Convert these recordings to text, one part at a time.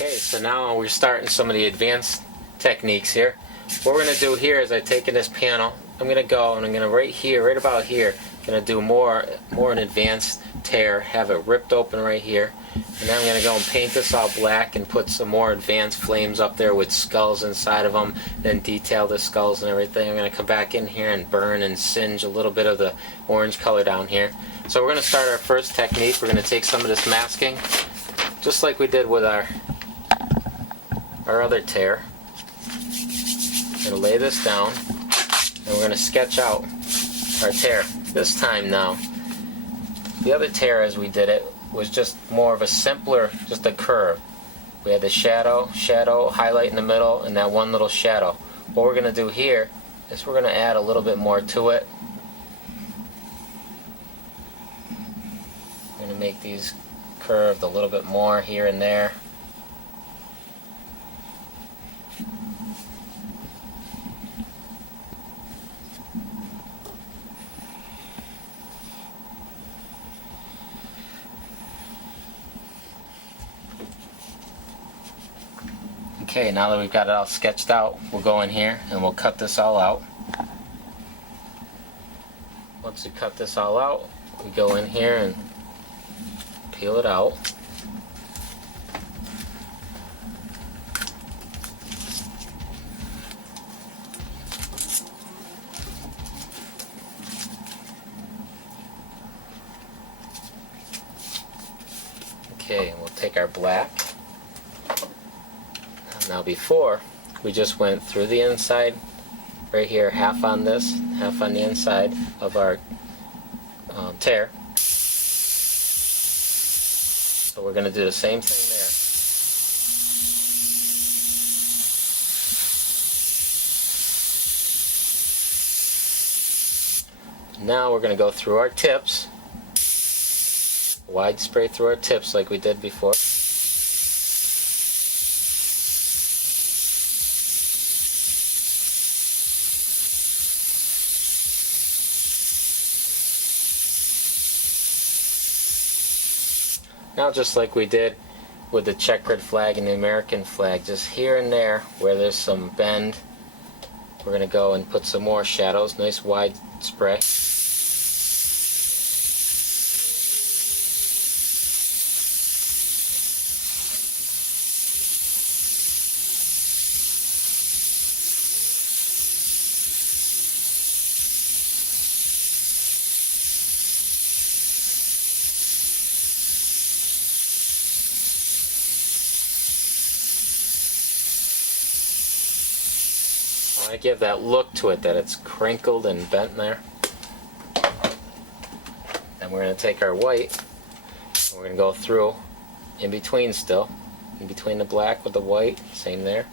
Okay, so now we're starting some of the advanced techniques here. What we're going to do here is I take in this panel, I'm going to go and I'm going to right here, right about here, going to do more an advanced tear, have it ripped open right here. And then I'm going to go and paint this all black and put some more advanced flames up there with skulls inside of them, then detail the skulls and everything. I'm going to come back in here and burn and singe a little bit of the orange color down here. So we're going to start our first technique. We're going to take some of this masking, just like we did with our other tear. We're going to lay this down and we're going to sketch out our tear. This time now, the other tear as we did it was just more of a simpler, just a curve. We had the shadow, highlight in the middle, and that one little shadow. What we're going to do here is we're going to add a little bit more to it. We're going to make these curved a little bit more here and there. Okay, now that we've got it all sketched out, we'll go in here and we'll cut this all out. Once we cut this all out, we go in here and peel it out. Okay, and we'll take our black. Now before, we just went through the inside, right here, half on this, half on the inside of our tear. So we're going to do the same thing there. Now we're going to go through our tips, wide spray through our tips like we did before. Now, just like we did with the checkered flag and the American flag, just here and there where there's some bend, we're going to go and put some more shadows, nice wide spray. I give that look to it, that it's crinkled and bent there. Then we're going to take our white and we're going to go through in between still, in between the black with the white, same there.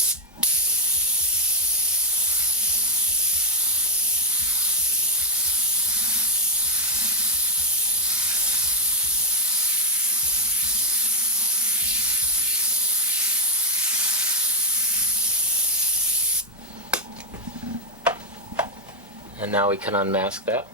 And now we can unmask that.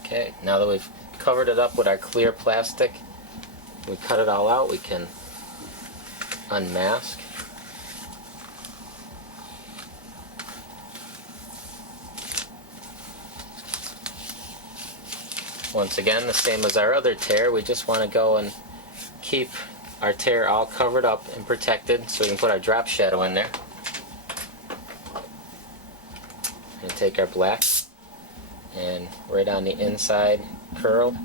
Okay, now that we've covered it up with our clear plastic, we cut it all out, we can unmask. Once again, the same as our other tear, we just want to go and keep our tear all covered up and protected so we can put our drop shadow in there. And take our black and right on the inside curl.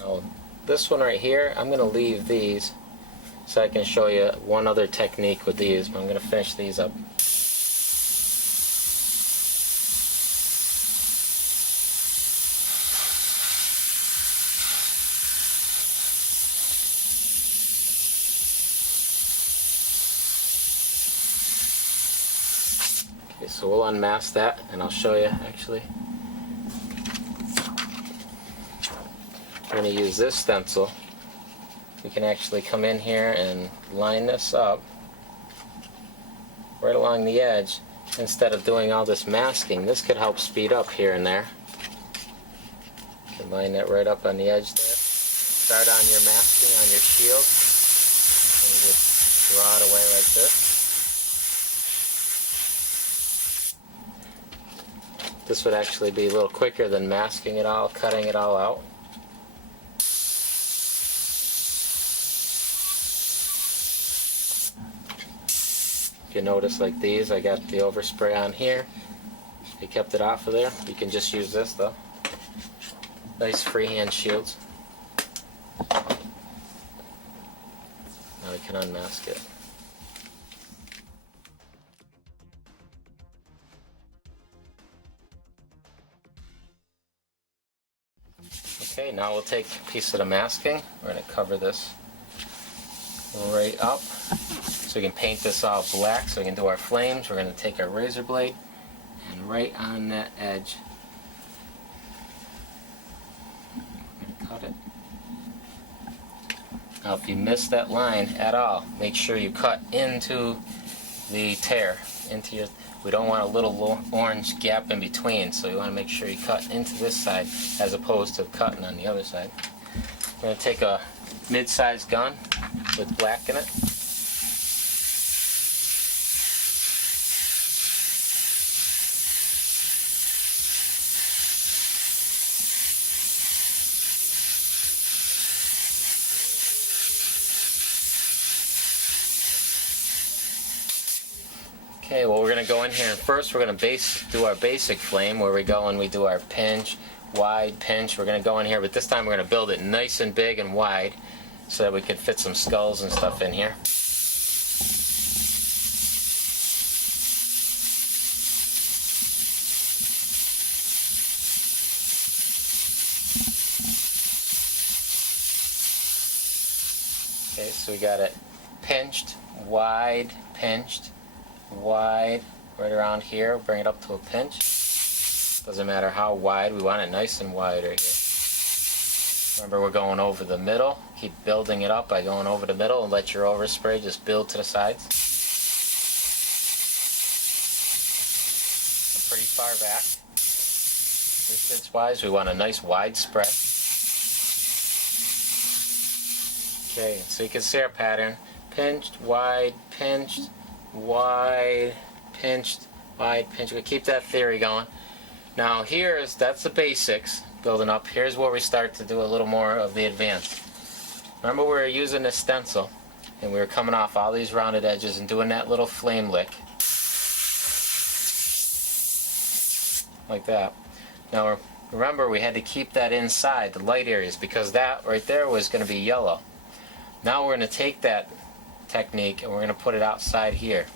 Now, this one right here, I'm going to leave these so I can show you one other technique with these, but I'm going to finish these up. Okay, so we'll unmask that and I'll show you actually. We're going to use this stencil. We can actually come in here and line this up right along the edge. Instead of doing all this masking, this could help speed up here and there. You can line that right up on the edge there. Start on your masking on your shield. And you just draw it away like this. This would actually be a little quicker than masking it all, cutting it all out. If you notice, like these, I got the overspray on here. I kept it off of there. You can just use this though. Nice freehand shields. Now we can unmask it. Okay, now we'll take a piece of the masking. We're going to cover this right up. So we can paint this all black so we can do our flames. We're going to take our razor blade and right on that edge, we're going to cut it. Now if you miss that line at all, make sure you cut into the tear. We don't want a little orange gap in between, so you want to make sure you cut into this side as opposed to cutting on the other side. We're going to take a mid-sized gun with black in it. Okay, well we're going to go in here and first we're going to do our basic flame where we go and we do our pinch, wide pinch. We're going to go in here, but this time we're going to build it nice and big and wide so that we can fit some skulls and stuff in here. Okay, so we got it pinched, wide, right around here. Bring it up to a pinch. Doesn't matter how wide, we want it nice and wide right here. Remember, we're going over the middle. Keep building it up by going over the middle and let your overspray just build to the sides. And pretty far back. Distance-wise, we want a nice wide spread. Okay, so you can see our pattern. Pinched, wide, pinched, wide, pinched, wide, pinched. We keep that theory going. Now that's the basics building up. Here's where we start to do a little more of the advanced. Remember, we were using this stencil and we were coming off all these rounded edges and doing that little flame lick like that. Now remember, we had to keep that inside the light areas because that right there was going to be yellow. Now we're going to take that technique and we're going to put it outside here.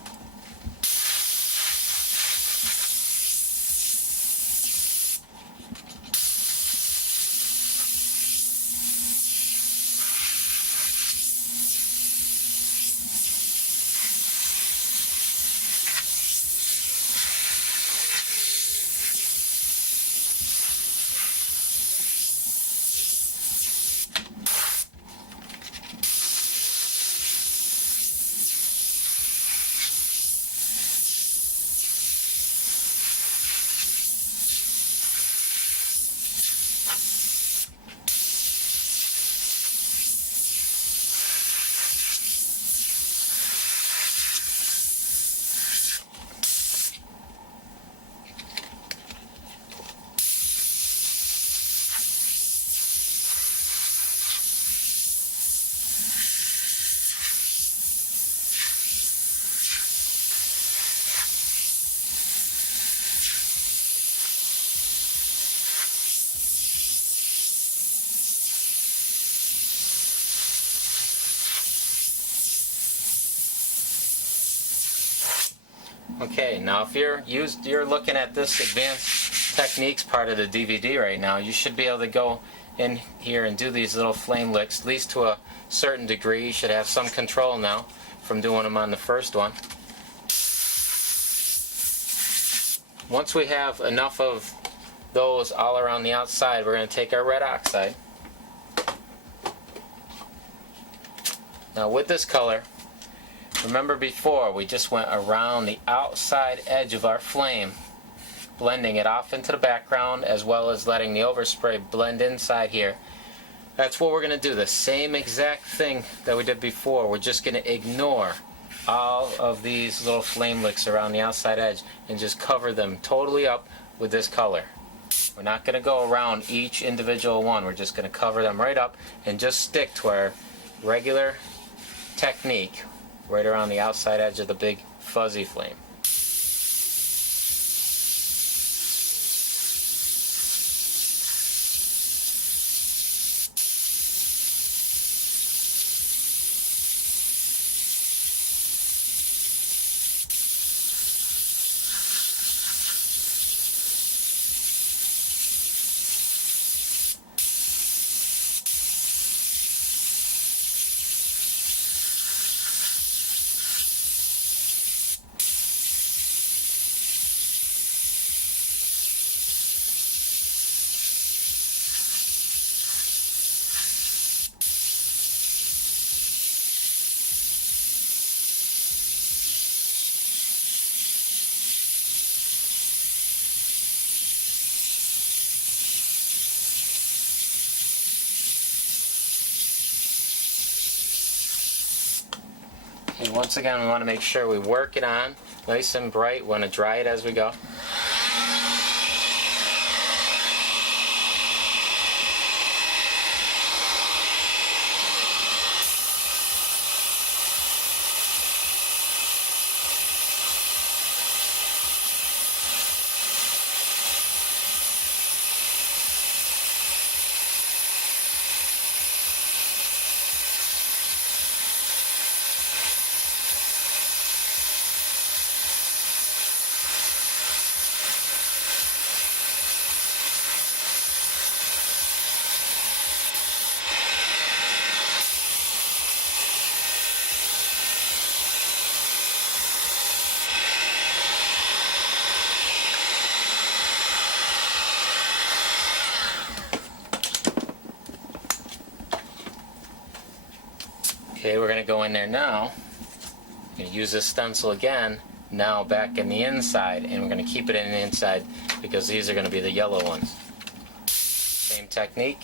Okay, now if you're looking at this advanced techniques part of the DVD right now, you should be able to go in here and do these little flame licks, at least to a certain degree. You should have some control now from doing them on the first one. Once we have enough of those all around the outside, we're going to take our red oxide. Now with this color, remember before we just went around the outside edge of our flame, blending it off into the background as well as letting the overspray blend inside here. That's what we're going to do, the same exact thing that we did before. We're just going to ignore all of these little flame licks around the outside edge and just cover them totally up with this color. We're not going to go around each individual one, we're just going to cover them right up and just stick to our regular technique right around the outside edge of the big fuzzy flame. And once again, we want to make sure we work it on nice and bright. We want to dry it as we go. Okay, we're going to go in there now. We're going to use this stencil again, now back in the inside, and we're going to keep it in the inside because these are going to be the yellow ones. Same technique.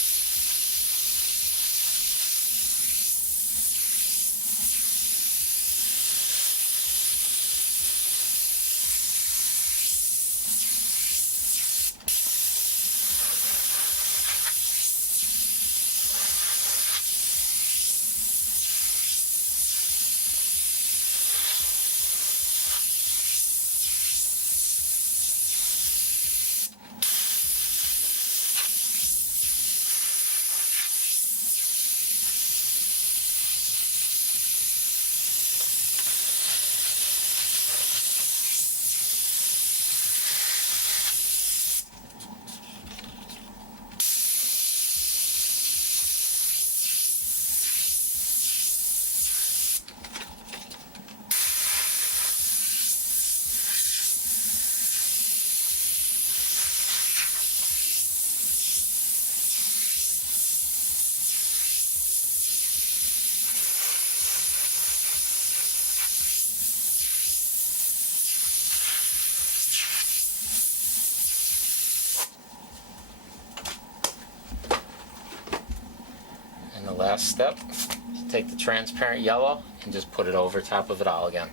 The last step is take the transparent yellow and just put it over top of it all again.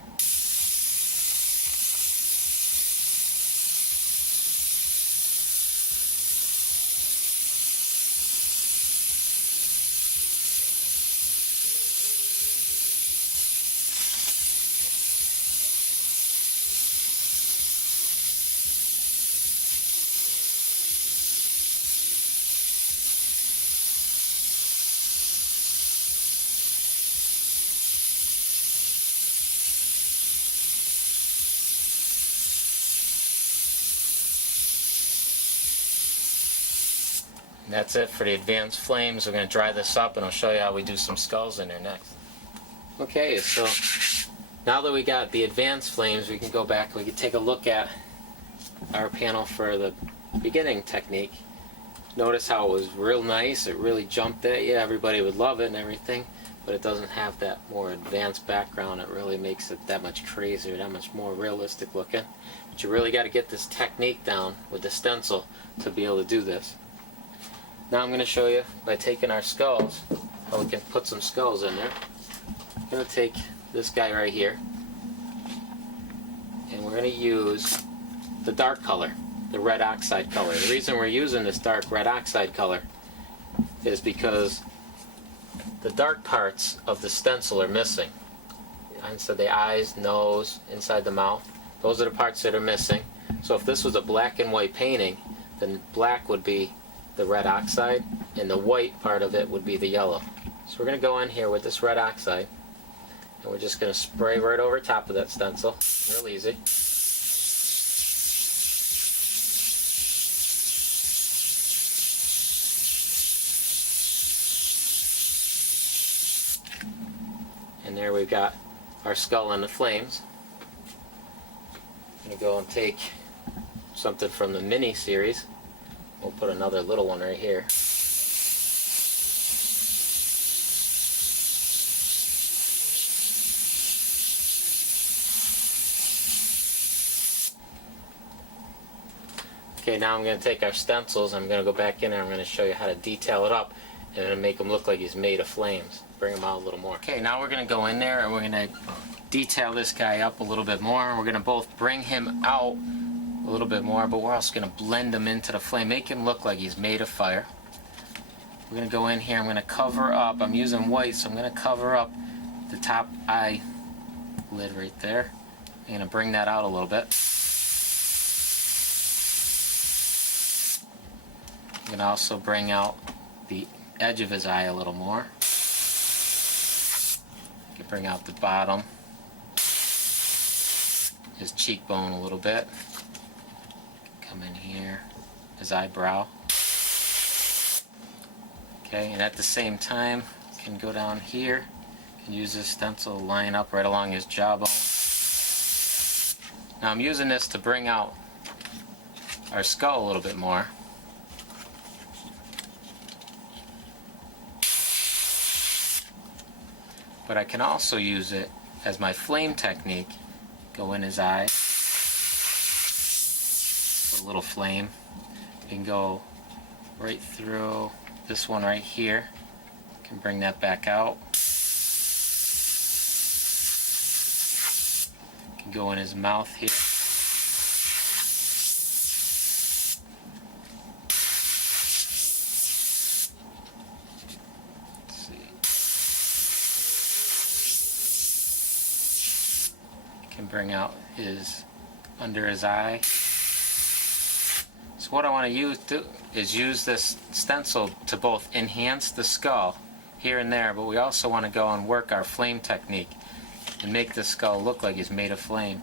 And that's it for the advanced flames. We're going to dry this up and I'll show you how we do some skulls in there next. Okay, so now that we got the advanced flames, we can go back and we can take a look at our panel for the beginning technique. Notice how it was real nice, it really jumped at you, everybody would love it and everything, but it doesn't have that more advanced background. It really makes it that much crazier, that much more realistic looking. But you really got to get this technique down with the stencil to be able to do this. Now I'm going to show you, by taking our skulls, how we can put some skulls in there. I'm going to take this guy right here, and we're going to use the dark color, the red oxide color. The reason we're using this dark red oxide color is because the dark parts of the stencil are missing. Inside the eyes, nose, inside the mouth, those are the parts that are missing. So if this was a black and white painting, then black would be the red oxide and the white part of it would be the yellow. So we're going to go in here with this red oxide and we're just going to spray right over top of that stencil. Real easy. And there we've got our skull in the flames. I'm going to go and take something from the mini series. We'll put another little one right here. Okay, now I'm going to take our stencils, I'm going to go back in and I'm going to show you how to detail it up and then make them look like he's made of flames. Bring them out a little more. Okay, now we're going to go in there and we're going to detail this guy up a little bit more. We're going to both bring him out a little bit more, but we're also going to blend him into the flame, make him look like he's made of fire. We're going to go in here, I'm going to cover up, I'm using white, so I'm going to cover up the top eye lid right there. I'm going to bring that out a little bit. I'm going to also bring out the edge of his eye a little more. You can bring out the bottom, his cheekbone a little bit. Come in here, his eyebrow. Okay, and at the same time, you can go down here, you can use this stencil to line up right along his jawbone. Now I'm using this to bring out our skull a little bit more. But I can also use it as my flame technique. Go in his eye, put a little flame. You can go right through this one right here. You can bring that back out. You can go in his mouth here. Can bring out his under his eye. So what I want to do is use this stencil to both enhance the skull here and there, but we also want to go and work our flame technique and make the skull look like it's made of flame.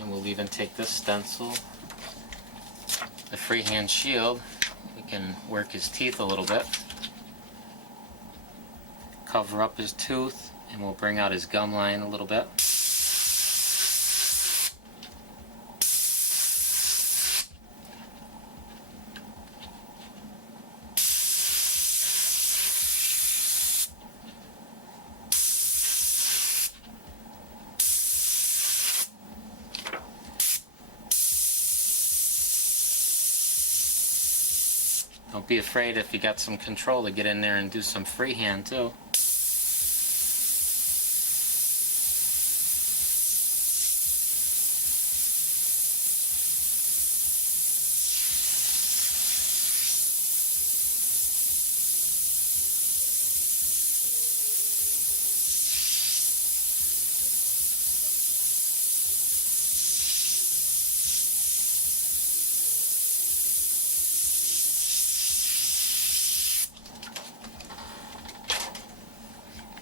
And we'll even take this stencil, the freehand shield, we can work his teeth a little bit, cover up his tooth, and we'll bring out his gum line a little bit. Don't be afraid if you got some control to get in there and do some freehand too.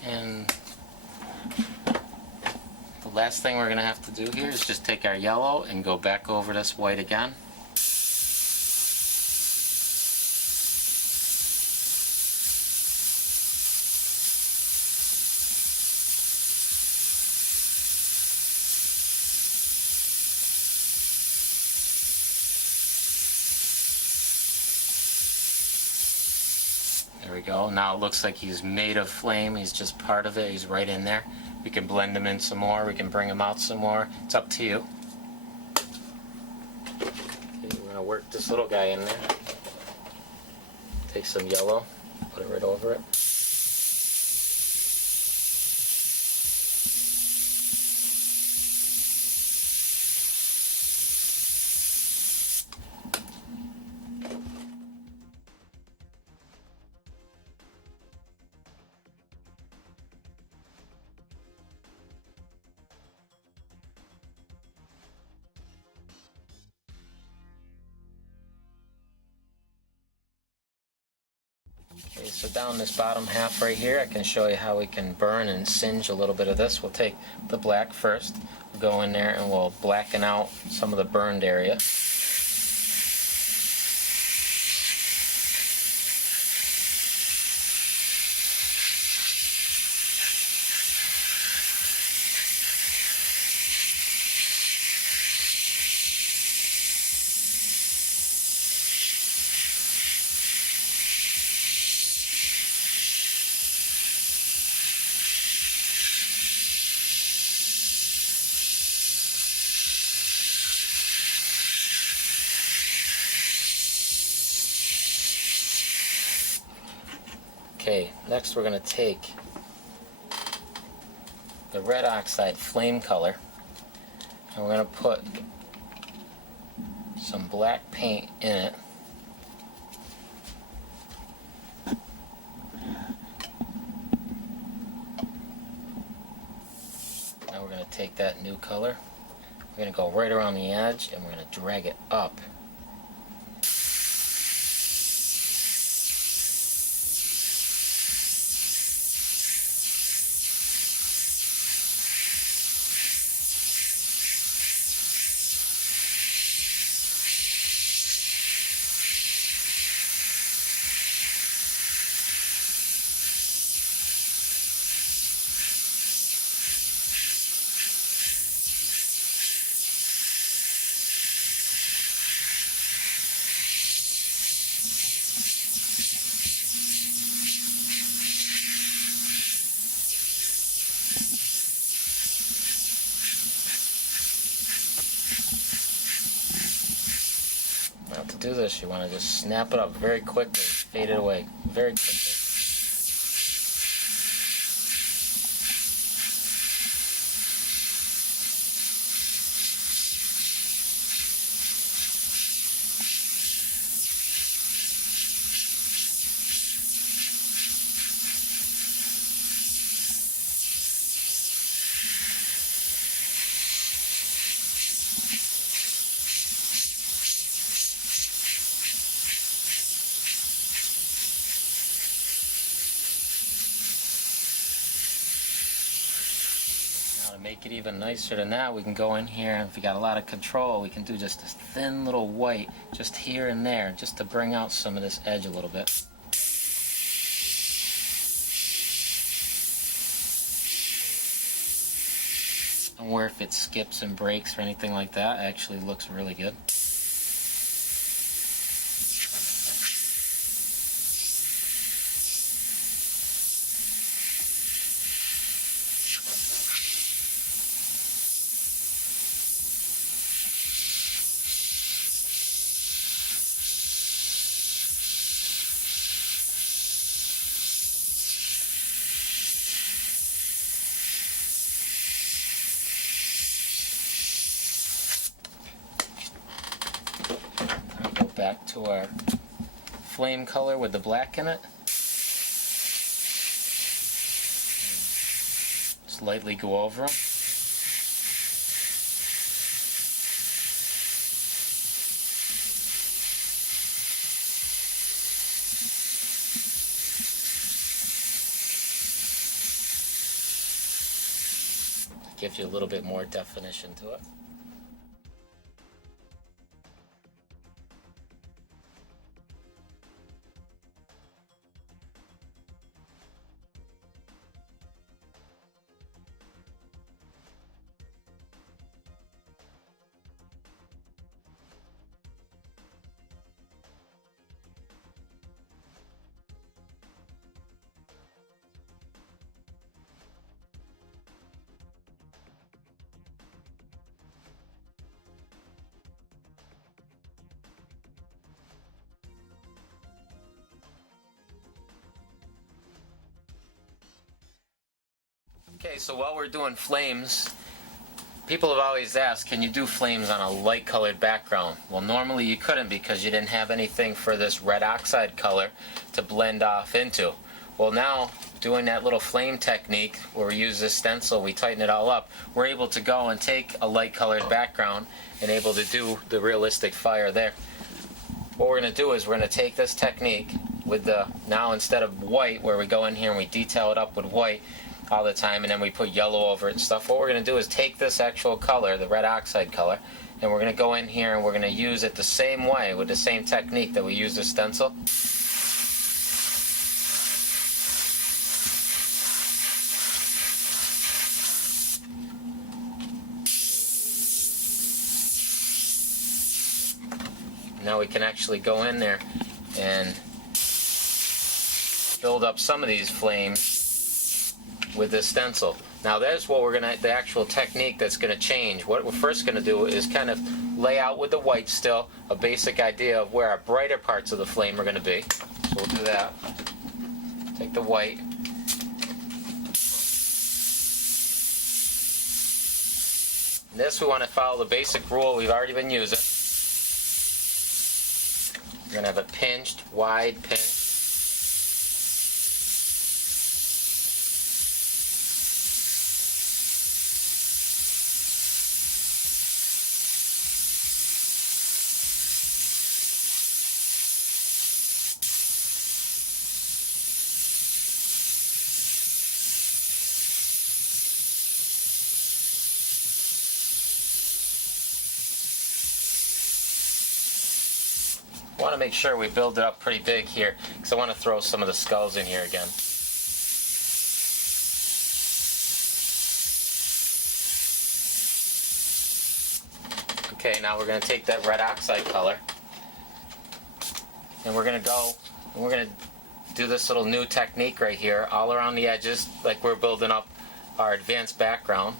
And the last thing we're going to have to do here is just take our yellow and go back over this white again. There we go. Now it looks like he's made of flame. He's just part of it. He's right in there. We can blend him in some more. We can bring him out some more. It's up to you. Okay, we're going to work this little guy in there. Take some yellow, put it right over it. Okay, so down this bottom half right here, I can show you how we can burn and singe a little bit of this. We'll take the black first, we'll go in there and we'll blacken out some of the burned area. Okay, next we're going to take the red oxide flame color and we're going to put some black paint in it. Now we're going to take that new color, we're going to go right around the edge and we're going to drag it up. Now to do this, you want to just snap it up very quickly, fade it away very quickly. To make it even nicer than that, we can go in here and if we got a lot of control, we can do just this thin little white just here and there just to bring out some of this edge a little bit. And where if it skips and breaks or anything like that, it actually looks really good. Back to our flame color with the black in it. Just lightly go over them. Gives you a little bit more definition to it. Okay, so while we're doing flames, people have always asked, can you do flames on a light colored background? Well, normally you couldn't because you didn't have anything for this red oxide color to blend off into. Well, now, doing that little flame technique where we use this stencil, we tighten it all up, we're able to go and take a light colored background and able to do the realistic fire there. What we're going to do is we're going to take this technique with the, now instead of white, where we go in here and we detail it up with white all the time and then we put yellow over it and stuff, what we're going to do is take this actual color, the red oxide color, and we're going to go in here and we're going to use it the same way with the same technique that we use the stencil. Now we can actually go in there and build up some of these flames with this stencil. Now there's what we're gonna, the actual technique that's gonna change. What we're first gonna do is kind of lay out with the white still a basic idea of where our brighter parts of the flame are gonna be. So we'll do that. Take the white. And this we want to follow the basic rule we've already been using. We're going to have a pinched, wide pinch. I want to make sure we build it up pretty big here because I want to throw some of the skulls in here again. Okay, now we're going to take that red oxide color and we're going to go and we're going to do this little new technique right here all around the edges like we're building up our advanced background.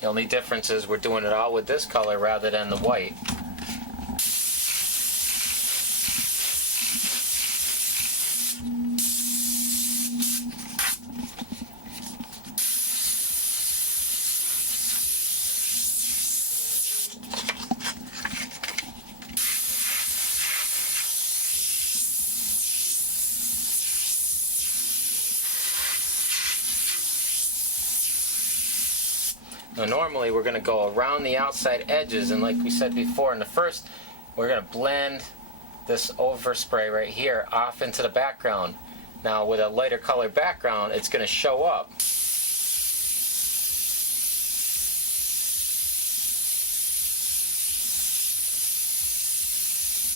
The only difference is we're doing it all with this color rather than the white. Now normally we're going to go around the outside edges, and like we said before in the first, we're going to blend this overspray right here off into the background. Now with a lighter colored background, it's going to show up.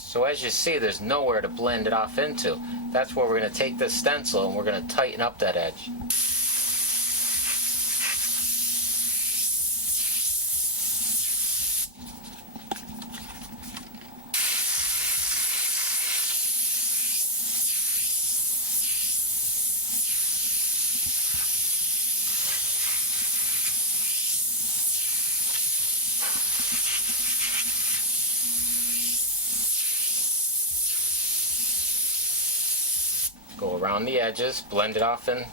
So as you see, there's nowhere to blend it off into. That's where we're going to take this stencil and we're going to tighten up that edge. Go around the edges, blend it off in.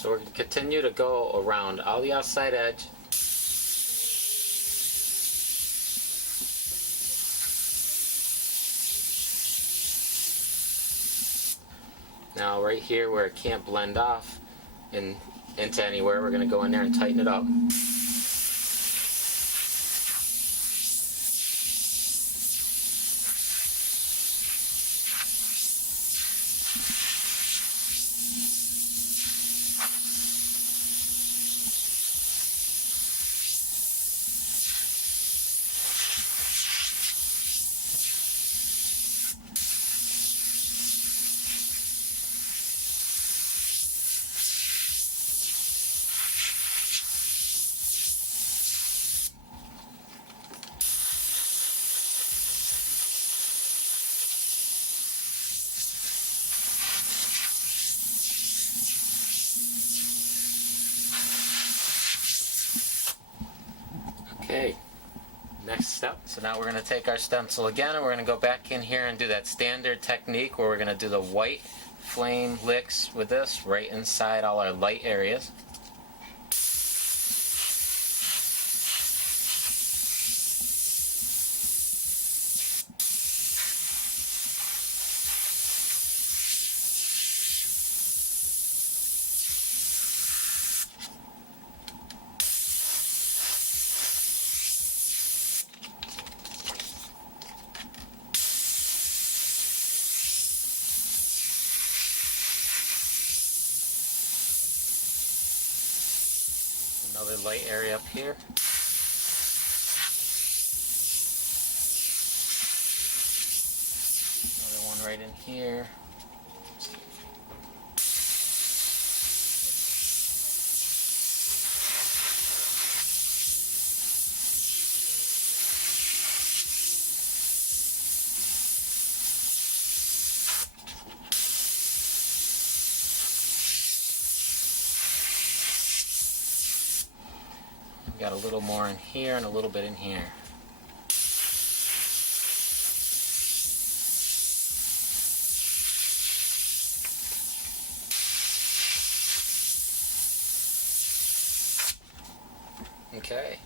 So we're going to continue to go around all the outside edge. Now right here where it can't blend off into anywhere, we're going to go in there and tighten it up. Okay, next step. So now we're going to take our stencil again and we're going to go back in here and do that standard technique where we're going to do the white flame licks with this right inside all our light areas. Another light area up here. Another one right in here. Got a little more in here and a little bit in here. Okay.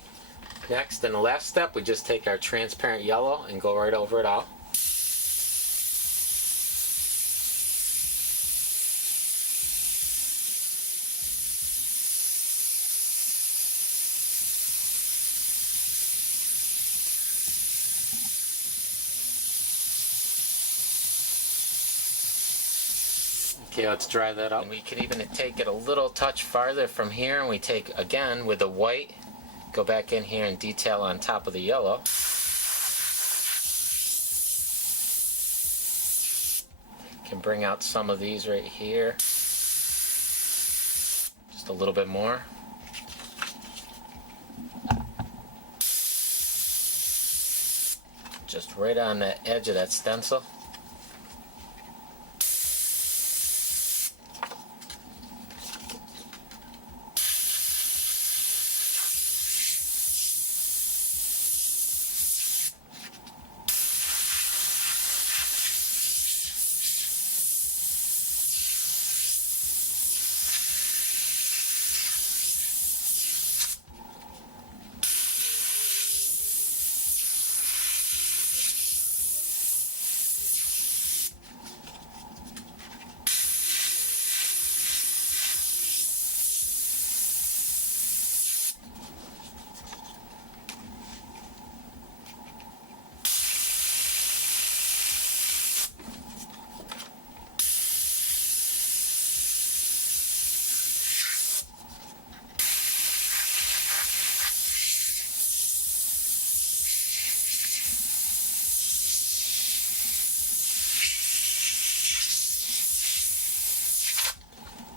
Next, in the last step, we just take our transparent yellow and go right over it all. Okay, let's dry that up. And we can even take it a little touch farther from here, and we take, again, with the white, go back in here and detail on top of the yellow. Can bring out some of these right here. Just a little bit more. Just right on the edge of that stencil.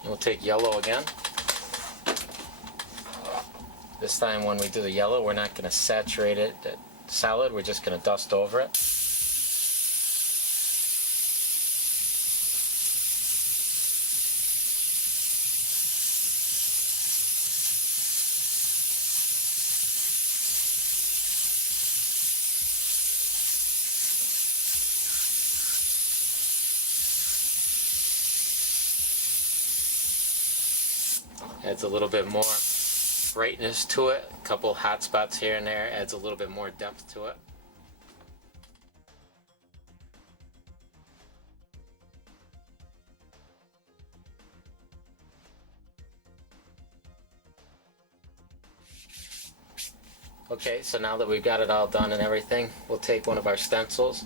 We'll take yellow again. This time when we do the yellow, we're not going to saturate it solid, we're just going to dust over it. Adds a little bit more brightness to it. A couple hot spots here and there. Adds a little bit more depth to it. Okay, so now that we've got it all done and everything, we'll take one of our stencils,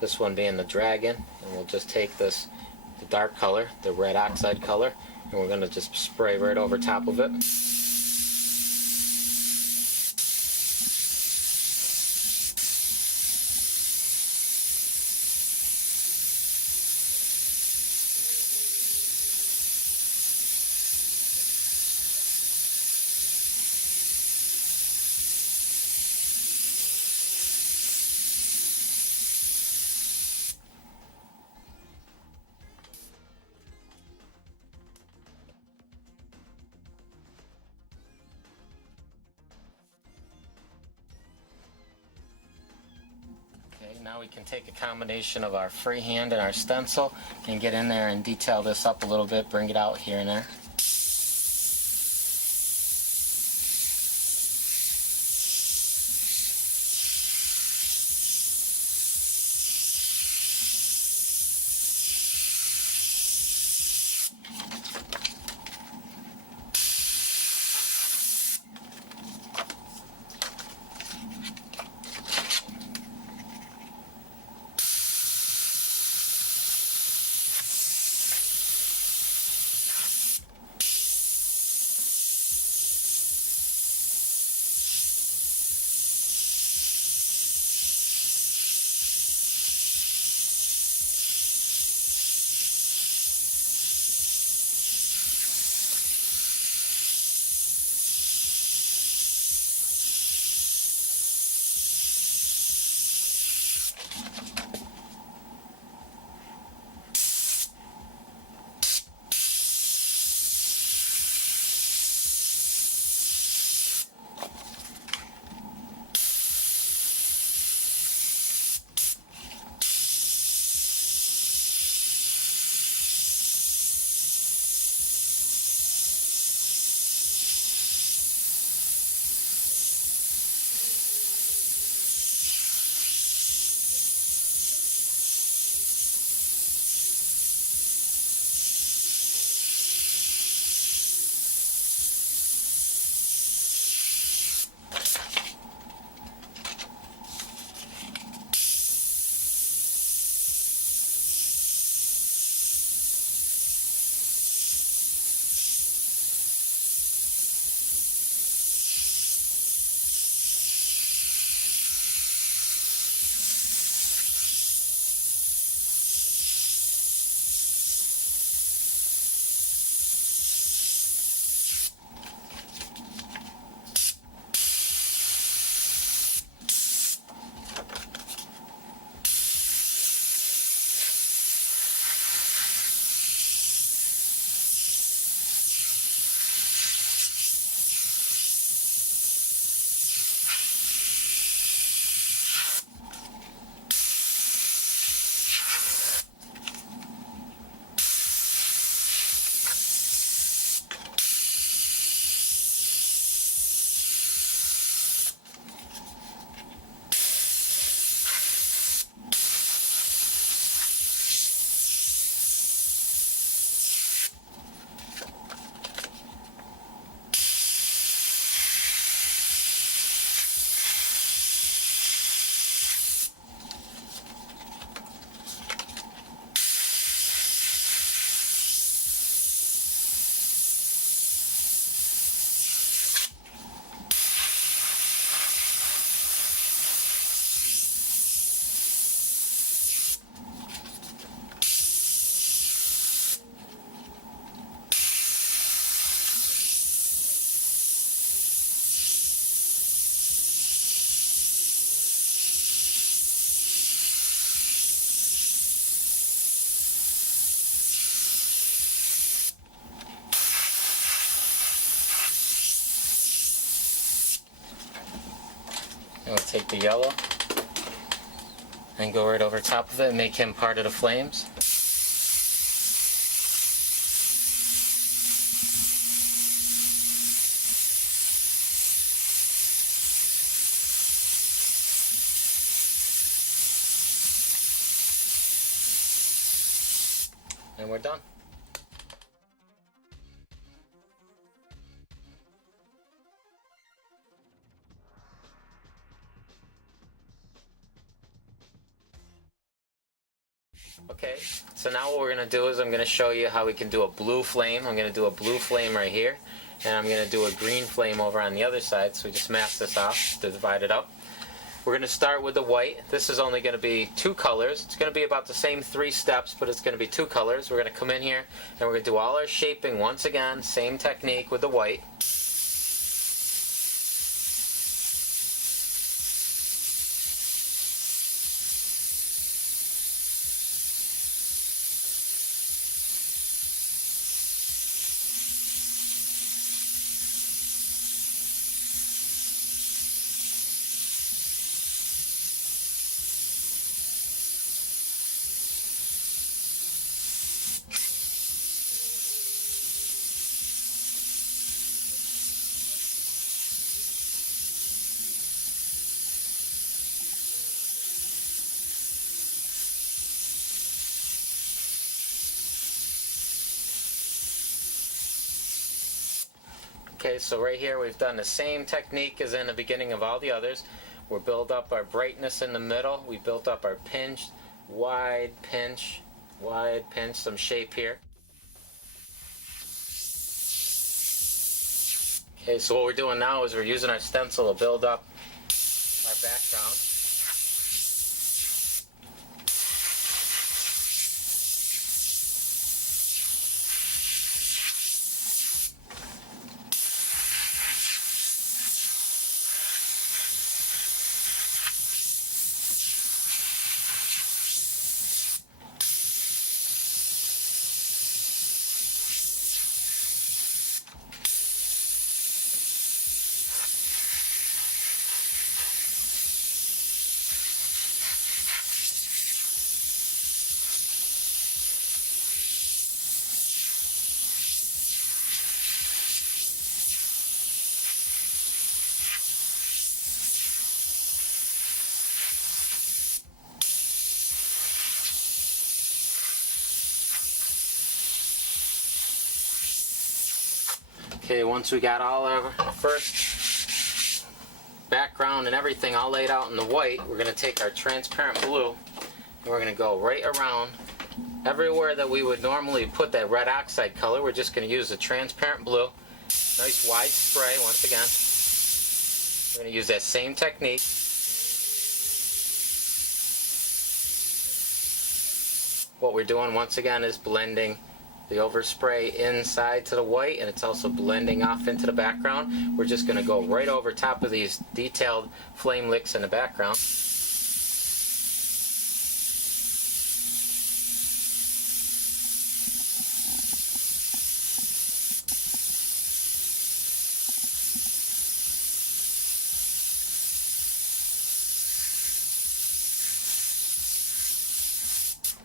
this one being the dragon, and we'll just take the dark color, the red oxide color, and we're going to just spray right over top of it. Okay, now we can take a combination of our freehand and our stencil and get in there and detail this up a little bit, bring it out here and there. And we'll take the yellow and go right over top of it and make him part of the flames. and we're done. Okay, so now what we're going to do is I'm going to show you how we can do a blue flame. I'm going to do a blue flame right here, and I'm going to do a green flame over on the other side. So we just mask this off to divide it up. We're going to start with the white. This is only going to be 2 colors. It's going to be about the same 3 steps, but it's going to be 2 colors. We're going to come in here and we're going to do all our shaping once again, same technique with the white. Okay, so right here we've done the same technique as in the beginning of all the others. We build up our brightness in the middle. We built up our pinch, wide pinch, some shape here. Okay, so what we're doing now is we're using our stencil to build up our background. Okay, once we got all our first background and everything all laid out in the white, we're going to take our transparent blue and we're going to go right around everywhere that we would normally put that red oxide color. We're just going to use the transparent blue. Nice wide spray once again. We're going to use that same technique. What we're doing once again is blending the overspray inside to the white, and it's also blending off into the background. We're just going to go right over top of these detailed flame licks in the background.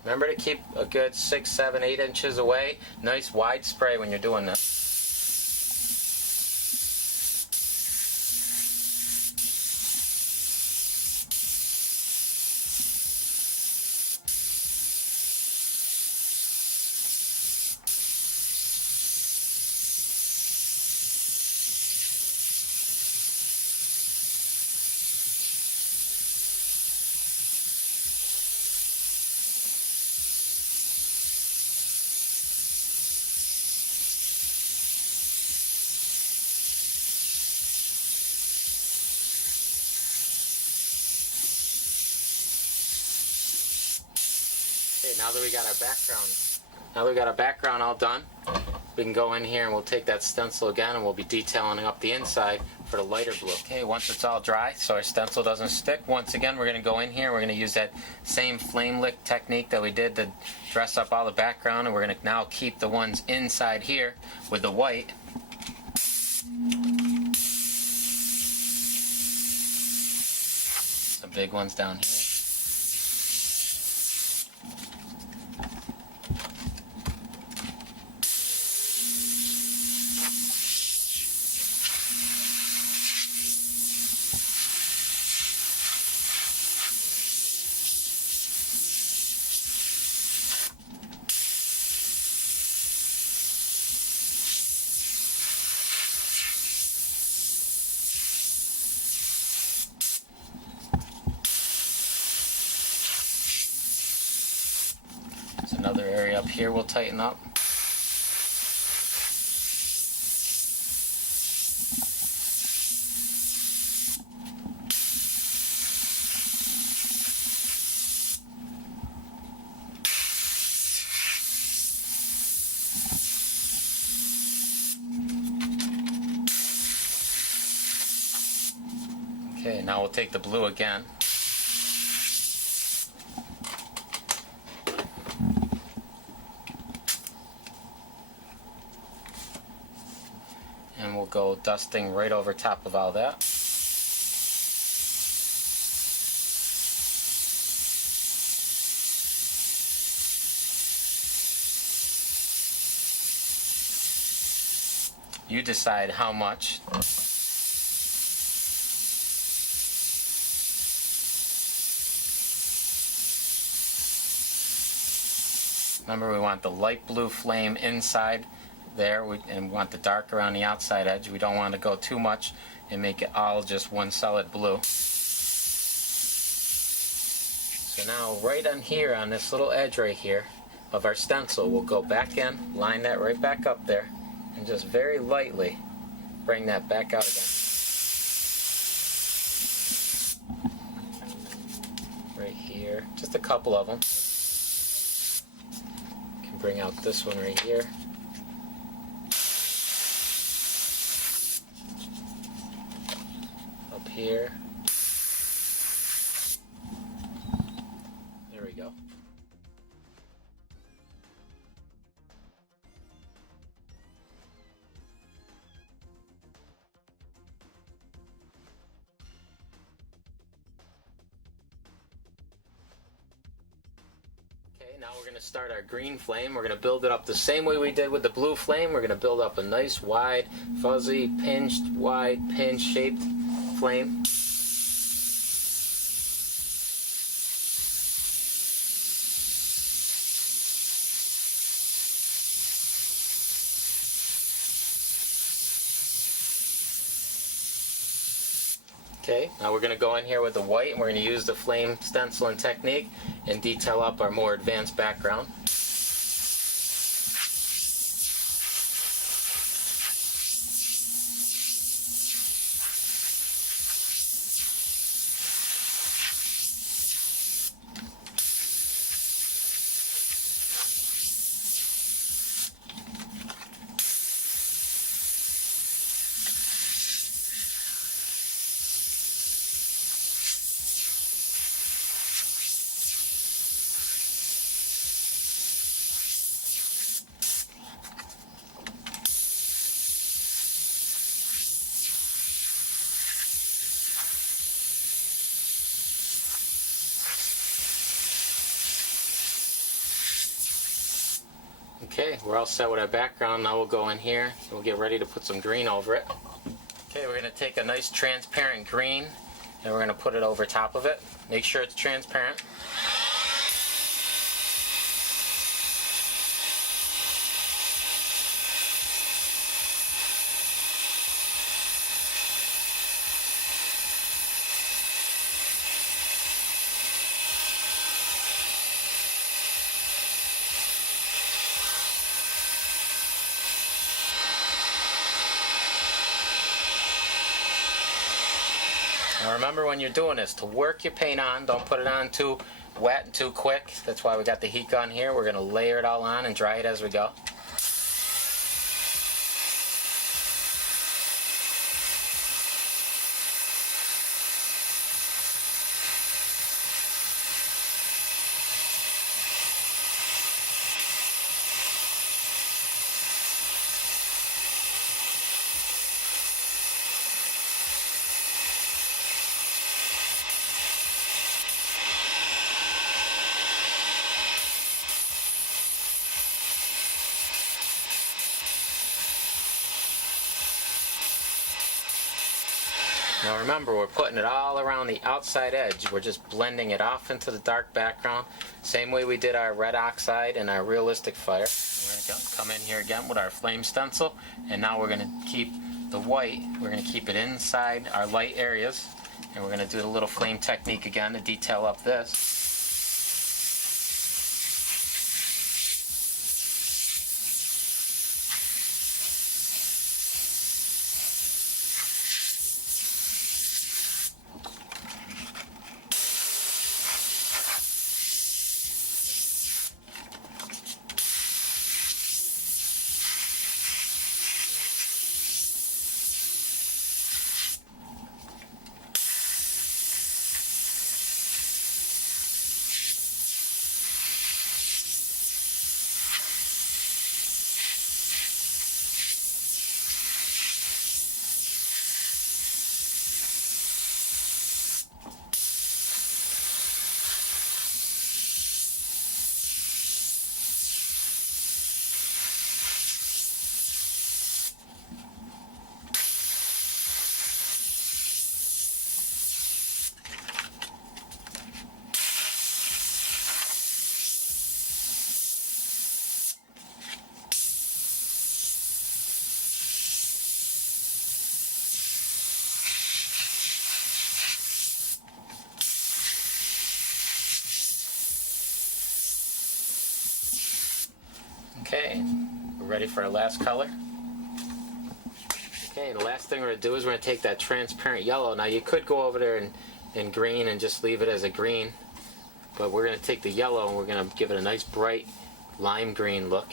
Remember to keep a good 6, 7, 8 inches away. Nice wide spray when you're doing this. Okay, now that we got our background all done, we can go in here and we'll take that stencil again and we'll be detailing up the inside for the lighter blue. Okay, once it's all dry so our stencil doesn't stick, once again we're going to go in here, we're going to use that same flame lick technique that we did to dress up all the background, and we're going to now keep the ones inside here with the white. Some big ones down here. area up here we'll tighten up. Okay, now we'll take the blue again. And we'll go dusting right over top of all that. You decide how much. Remember, we want the light blue flame inside there, and we want the dark around the outside edge. We don't want to go too much and make it all just one solid blue. So now right on here, on this little edge right here of our stencil, we'll go back in, line that right back up there, and just very lightly bring that back out again. Right here, just a couple of them. Bring out this one right here. Up here. There we go. Okay, now we're going to start our green flame. We're going to build it up the same way we did with the blue flame. We're going to build up a nice wide, fuzzy, pinched, wide, pinch-shaped flame. Okay, now we're going to go in here with the white, and we're going to use the flame stenciling technique and detail up our more advanced background. Okay, we're all set with our background. Now we'll go in here and we'll get ready to put some green over it. Okay, we're going to take a nice transparent green and we're going to put it over top of it. Make sure it's transparent. Now remember, when you're doing this, to work your paint on, don't put it on too wet and too quick. That's why we got the heat gun here. We're going to layer it all on and dry it as we go. Now remember, we're putting it all around the outside edge. We're just blending it off into the dark background. Same way we did our red oxide and our realistic fire. We're going to come in here again with our flame stencil, and now we're going to keep the white, we're going to keep it inside our light areas, and we're going to do the little flame technique again to detail up this. ready for our last color. Okay, the last thing we're going to do is we're going to take that transparent yellow. Now you could go over there in green and just leave it as a green, but we're going to take the yellow and we're going to give it a nice bright lime green look.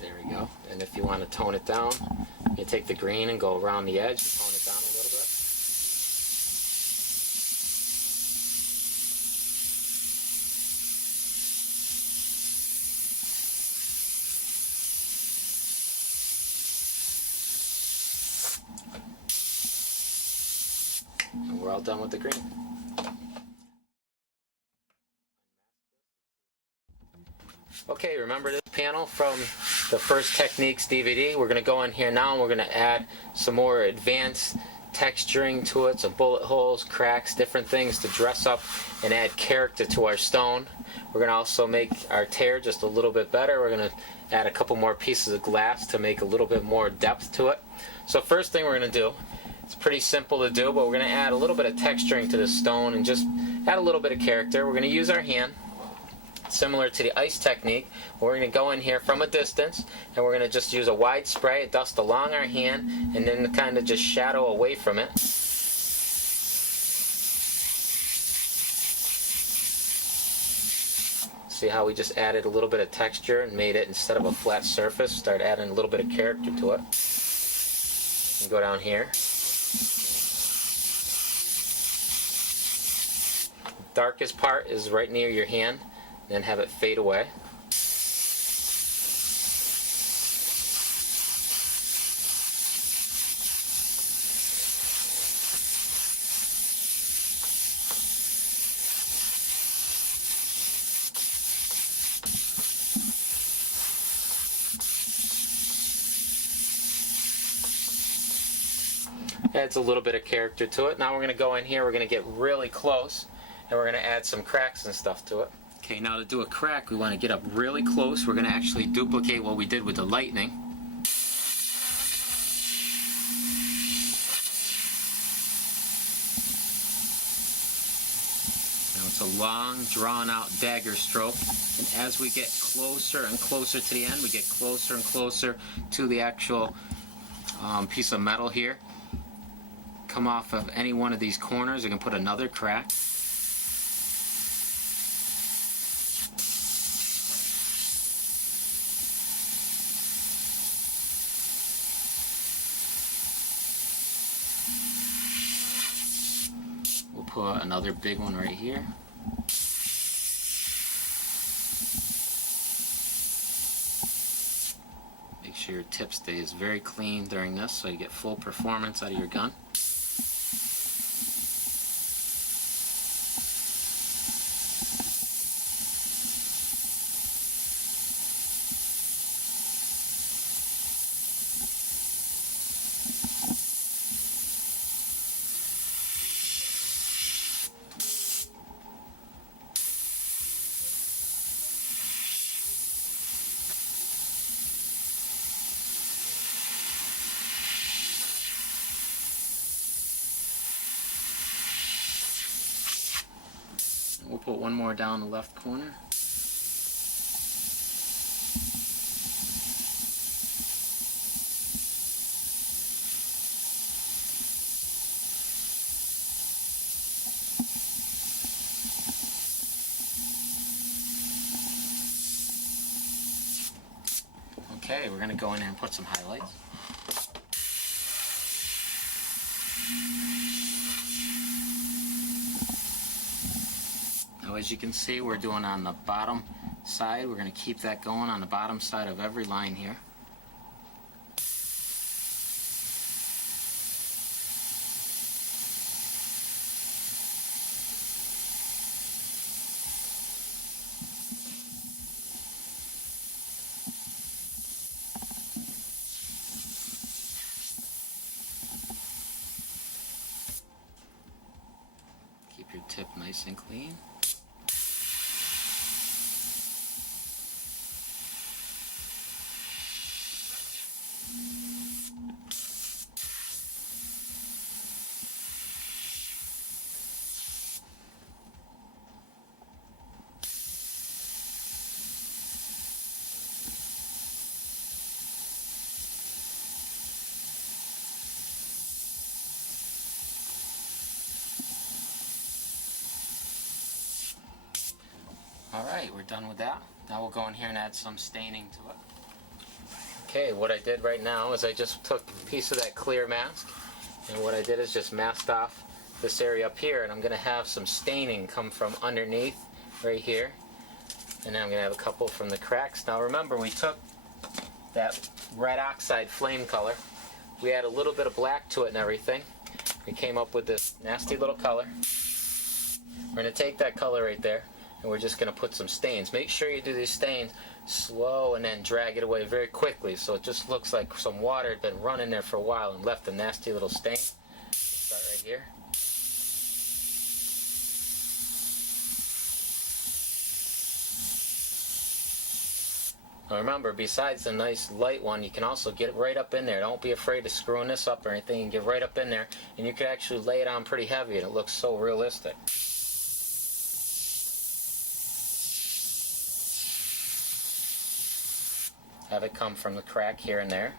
There we go. And if you want to tone it down, you take the green and go around the edge and tone it down a little bit. And we're all done with the green. Okay, remember this panel from the First Techniques DVD? We're going to go in here now and we're going to add some more advanced texturing to it, some bullet holes, cracks, different things to dress up and add character to our stone. We're going to also make our tear just a little bit better. We're going to add a couple more pieces of glass to make a little bit more depth to it. So first thing we're going to do, it's pretty simple to do, but we're going to add a little bit of texturing to the stone and just add a little bit of character. We're going to use our hand, similar to the ice technique. We're going to go in here from a distance and we're going to just use a wide spray, dust along our hand, and then kind of just shadow away from it. See how we just added a little bit of texture and made it, instead of a flat surface, start adding a little bit of character to it. And go down here. Darkest part is right near your hand. Then have it fade away. Adds a little bit of character to it. Now we're going to go in here, we're going to get really close, and we're going to add some cracks and stuff to it. Okay, now to do a crack, we want to get up really close. We're going to actually duplicate what we did with the lightning. Now it's a long, drawn-out dagger stroke, and as we get closer and closer to the end, we get closer and closer to the actual piece of metal here. Come off of any one of these corners, we can put another crack. We'll put another big one right here. Make sure your tip stays very clean during this so you get full performance out of your gun. We'll put one more down the left corner. Okay, we're going to go in and put some highlights. Now as you can see, we're doing on the bottom side. We're going to keep that going on the bottom side of every line here. Keep your tip nice and clean. Alright, we're done with that. Now we'll go in here and add some staining to it. Okay, what I did right now is I just took a piece of that clear mask, and what I did is just masked off this area up here, and I'm going to have some staining come from underneath right here, and then I'm going to have a couple from the cracks. Now remember, we took that red oxide flame color, we add a little bit of black to it and everything. We came up with this nasty little color. We're going to take that color right there, and we're just going to put some stains. Make sure you do these stains slow and then drag it away very quickly, so it just looks like some water had been running there for a while and left a nasty little stain. Start right here. Now remember, besides the nice light one, you can also get right up in there. Don't be afraid of screwing this up or anything. You can get right up in there, and you can actually lay it on pretty heavy, and it looks so realistic. Have it come from the crack here and there.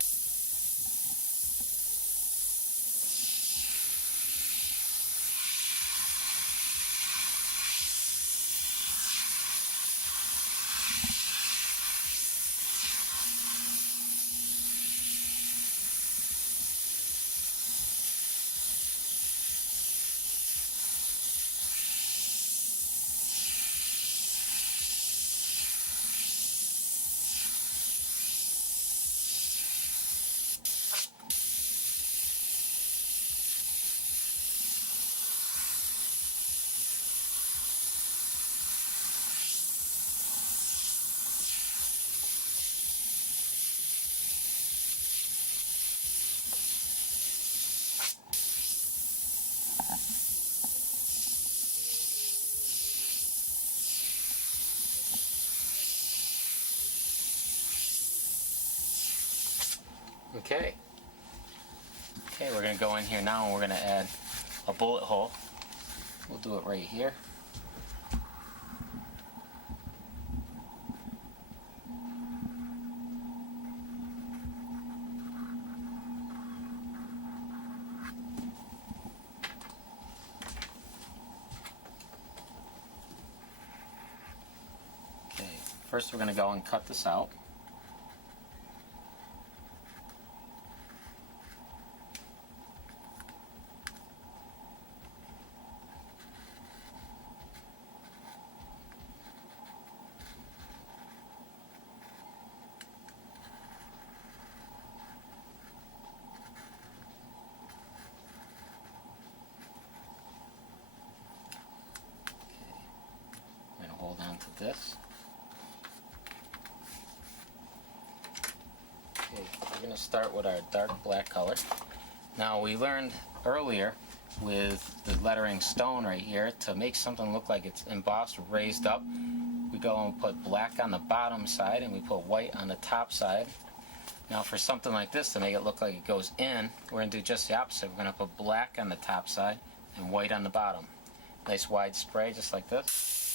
Okay, we're going to go in here now and we're going to add a bullet hole. We'll do it right here. Okay, first we're going to go and cut this out. Hold on to this. Okay, we're going to start with our dark black color. Now we learned earlier with the lettering stone right here, to make something look like it's embossed, raised up, we go and put black on the bottom side and we put white on the top side. Now for something like this, to make it look like it goes in, we're going to do just the opposite. We're going to put black on the top side and white on the bottom. Nice wide spray just like this.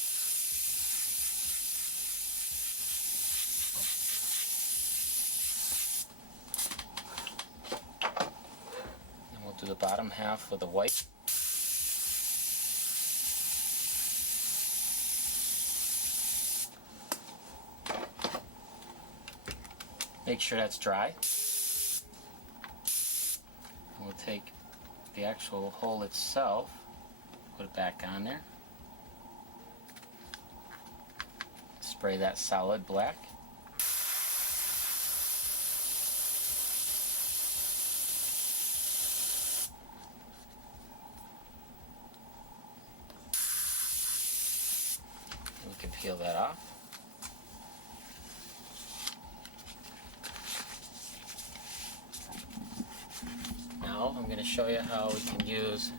Do the bottom half with the white. Make sure that's dry. And we'll take the actual hole itself, put it back on there. Spray that solid black. We can peel that off. Now I'm going to show you how we can use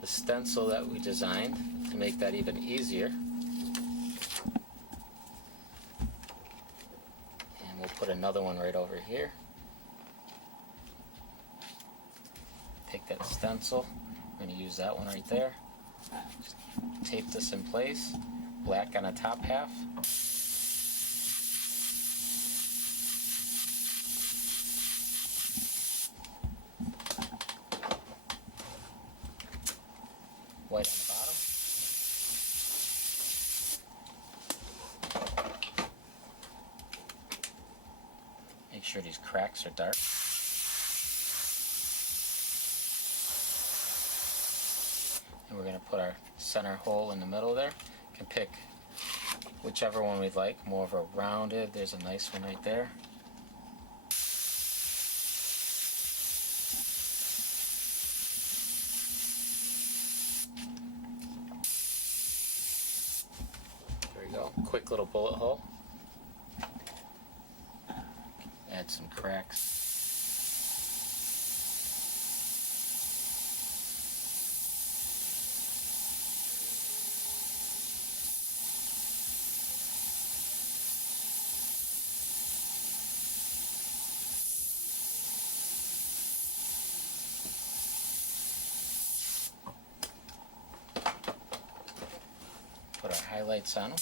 the stencil that we designed to make that even easier. And we'll put another one right over here. Take that stencil, I'm going to use that one right there. Just tape this in place, black on the top half. White on the bottom. Make sure these cracks are dark. And we're going to put our center hole in the middle there. You can pick whichever one we'd like, more of a rounded. There's a nice one right there. There we go, quick little bullet hole. Add some cracks. Put our highlights on them.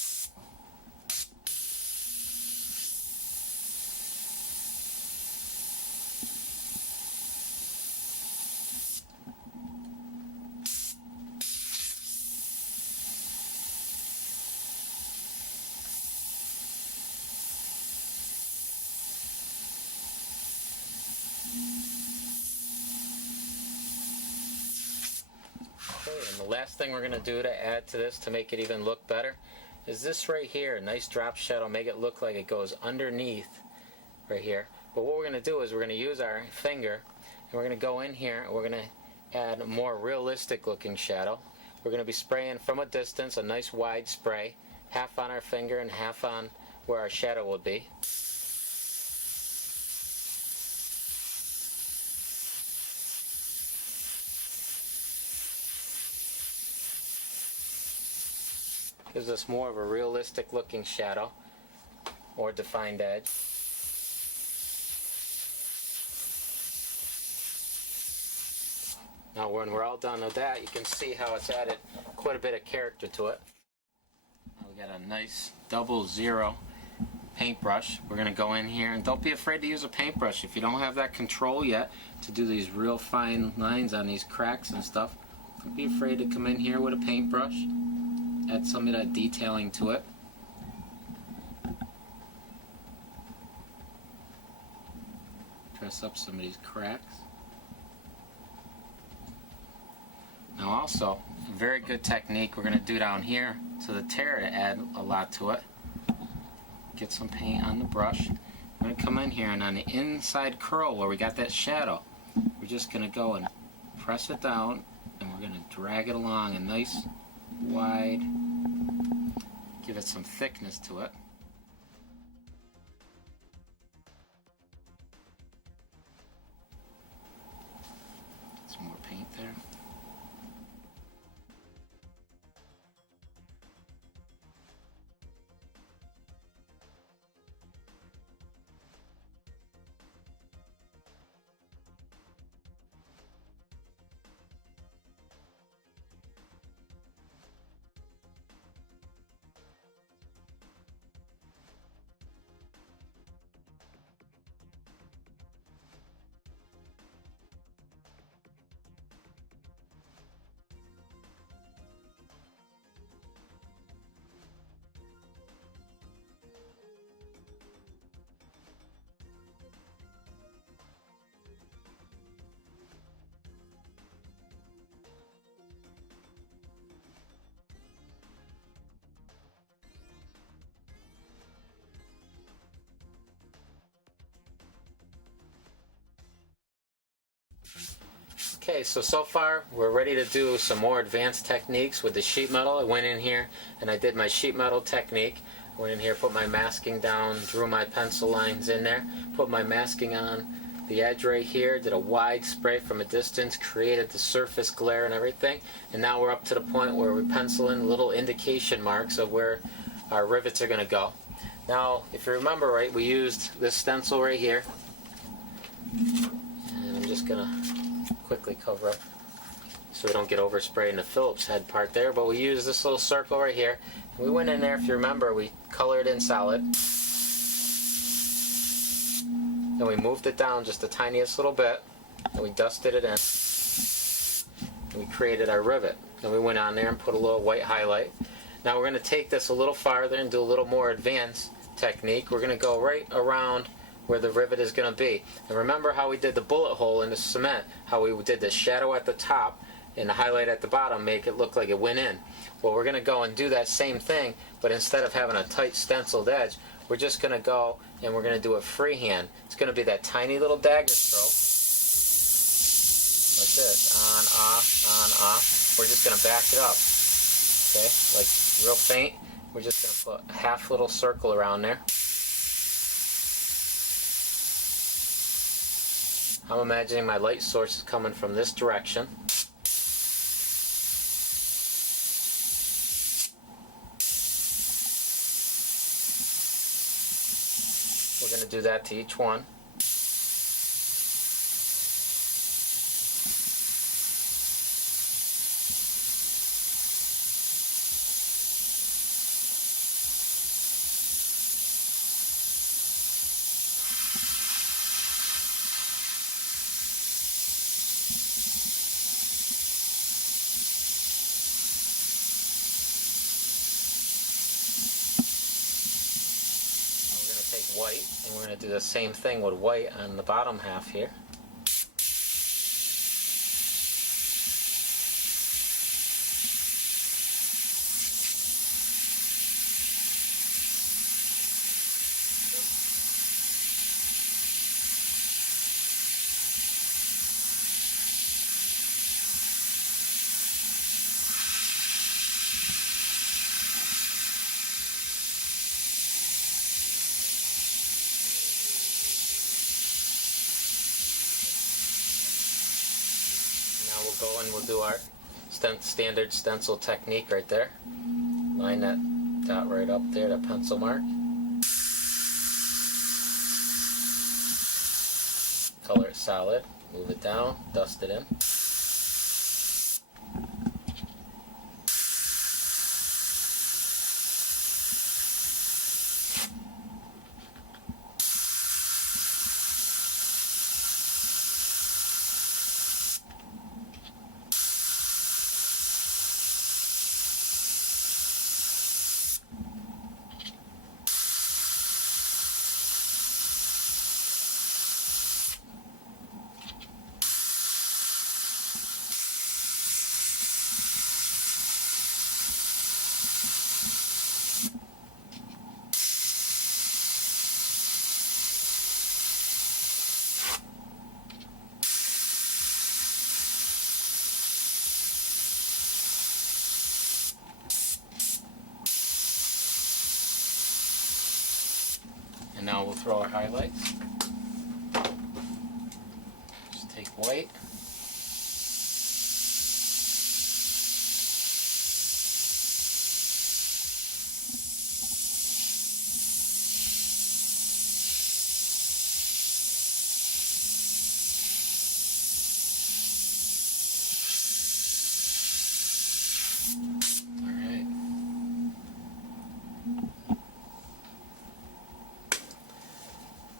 And the last thing we're going to do to add to this to make it even look better is this right here, a nice drop shadow, make it look like it goes underneath right here. But what we're going to do is we're going to use our finger and we're going to go in here and we're going to add a more realistic looking shadow. We're going to be spraying from a distance, a nice wide spray, half on our finger and half on where our shadow would be. Gives us more of a realistic looking shadow or defined edge. Now when we're all done with that, you can see how it's added quite a bit of character to it. Now we got a nice 00 paintbrush. We're going to go in here and don't be afraid to use a paintbrush if you don't have that control yet to do these real fine lines on these cracks and stuff. Don't be afraid to come in here with a paintbrush. Add some of that detailing to it. Dress up some of these cracks. Now also, a very good technique we're going to do down here to the tear to add a lot to it. Get some paint on the brush. We're going to come in here and on the inside curl where we got that shadow, we're just going to go and press it down and we're going to drag it along a nice wide, give it some thickness to it. Some more paint there. Okay, so far we're ready to do some more advanced techniques with the sheet metal. I went in here and I did my sheet metal technique. I went in here, put my masking down, drew my pencil lines in there, put my masking on, the edge right here, did a wide spray from a distance, created the surface glare and everything, and now we're up to the point where we pencil in little indication marks of where our rivets are going to go. Now, if you remember right, we used this stencil right here, and I'm just going to quickly cover up so we don't get oversprayed in the Phillips head part there, but we used this little circle right here. We went in there, if you remember, we colored in solid. Then we moved it down just the tiniest little bit, and we dusted it in. And we created our rivet. Then we went on there and put a little white highlight. Now we're going to take this a little farther and do a little more advanced technique. We're going to go right around where the rivet is going to be. And remember how we did the bullet hole in the cement, how we did the shadow at the top and the highlight at the bottom, make it look like it went in. Well, we're going to go and do that same thing, but instead of having a tight stenciled edge, we're just going to go and we're going to do it freehand. It's going to be that tiny little dagger stroke, like this, on, off. We're just going to back it up, okay, like real faint. We're just going to put a half little circle around there. I'm imagining my light source is coming from this direction. We're going to do that to each one. Take white, and we're going to do the same thing with white on the bottom half here. Now we'll go and we'll do our standard stencil technique right there. Line that dot right up there, that pencil mark. Color it solid, move it down, dust it in. And now we'll throw our highlights. Just take white.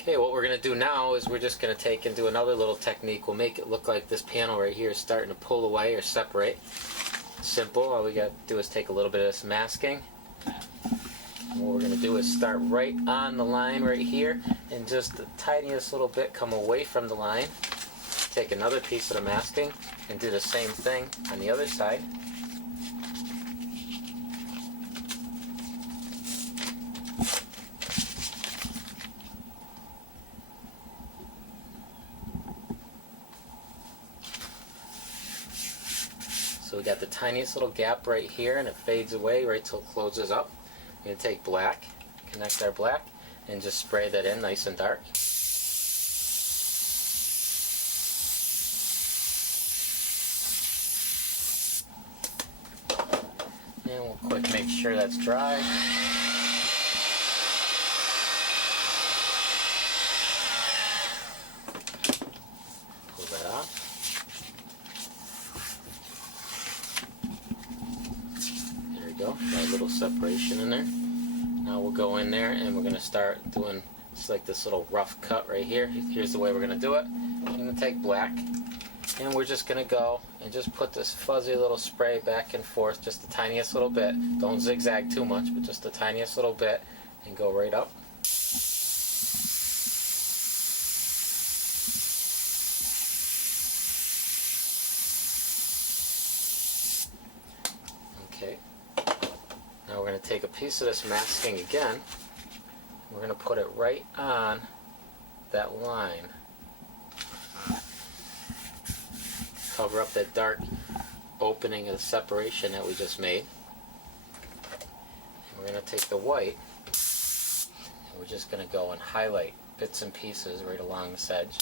Okay, what we're going to do now is we're just going to take and do another little technique. We'll make it look like this panel right here is starting to pull away or separate. Simple. All we got to do is take a little bit of this masking. And what we're going to do is start right on the line right here and just the tiniest little bit come away from the line. Take another piece of the masking and do the same thing on the other side. So we got the tiniest little gap right here, and it fades away right till it closes up. We're going to take black, connect our black, and just spray that in nice and dark. And we'll quick make sure that's dry. Pull that off. There we go. Got a little separation in there. Now we'll go in there and we're going to start doing just like this little rough cut right here. Here's the way we're going to do it. I'm going to take black and we're just going to go and just put this fuzzy little spray back and forth just the tiniest little bit. Don't zigzag too much, but just the tiniest little bit, and go right up. Okay. Now we're going to take a piece of this masking again. We're going to put it right on that line. Cover up that dark opening of the separation that we just made. And we're going to take the white and we're just going to go and highlight bits and pieces right along this edge.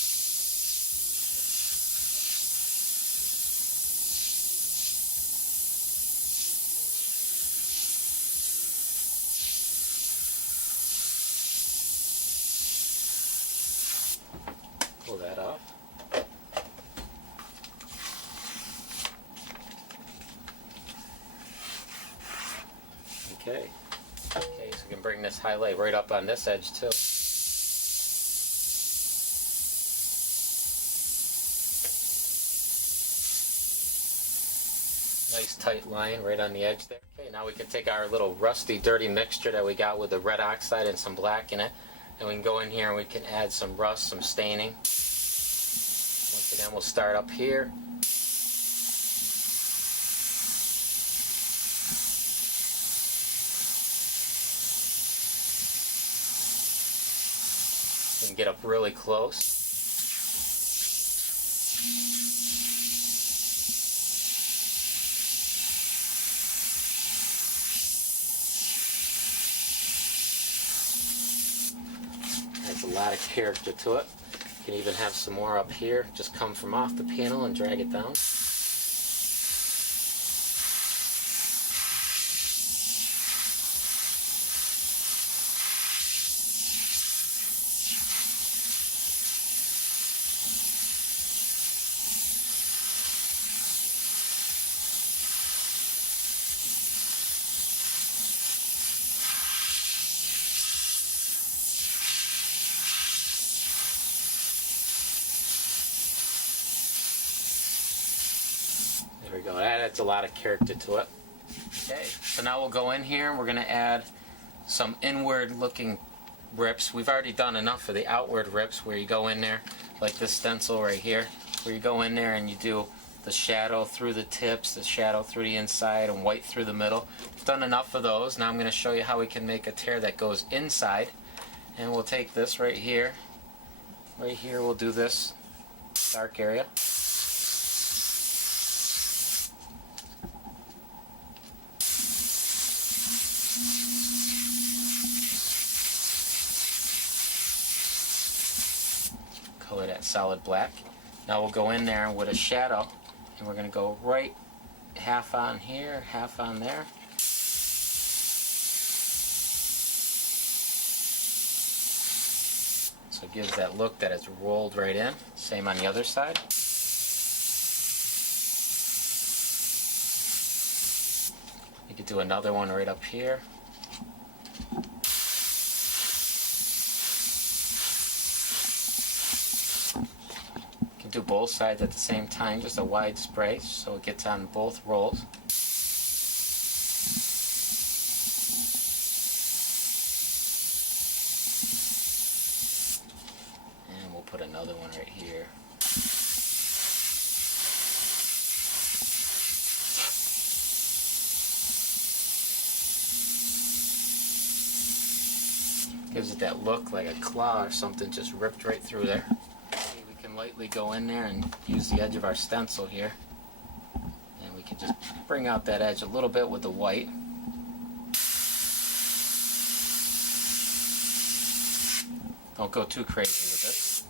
Pull that off. Okay, so we can bring this highlight right up on this edge too. Nice tight line right on the edge there. Okay, now we can take our little rusty, dirty mixture that we got with the red oxide and some black in it, and we can go in here and we can add some rust, some staining. Once again, we'll start up here. We can get up really close. Adds a lot of character to it. You can even have some more up here. Just come from off the panel and drag it down. There we go, that adds a lot of character to it. Okay, so now we'll go in here and we're going to add some inward looking rips. We've already done enough for the outward rips where you go in there, like this stencil right here, where you go in there and you do the shadow through the tips, the shadow through the inside, and white through the middle. We've done enough of those. Now I'm going to show you how we can make a tear that goes inside. And we'll take this right here. Right here we'll do this dark area. Color that solid black. Now we'll go in there with a shadow and we're going to go right half on here, half on there. So it gives that look that it's rolled right in. Same on the other side. You could do another one right up here. Do both sides at the same time, just a wide spray so it gets on both rolls. And we'll put another one right here. Gives it that look like a claw or something just ripped right through there. Lightly go in there and use the edge of our stencil here, and we can just bring out that edge a little bit with the white. Don't go too crazy with this.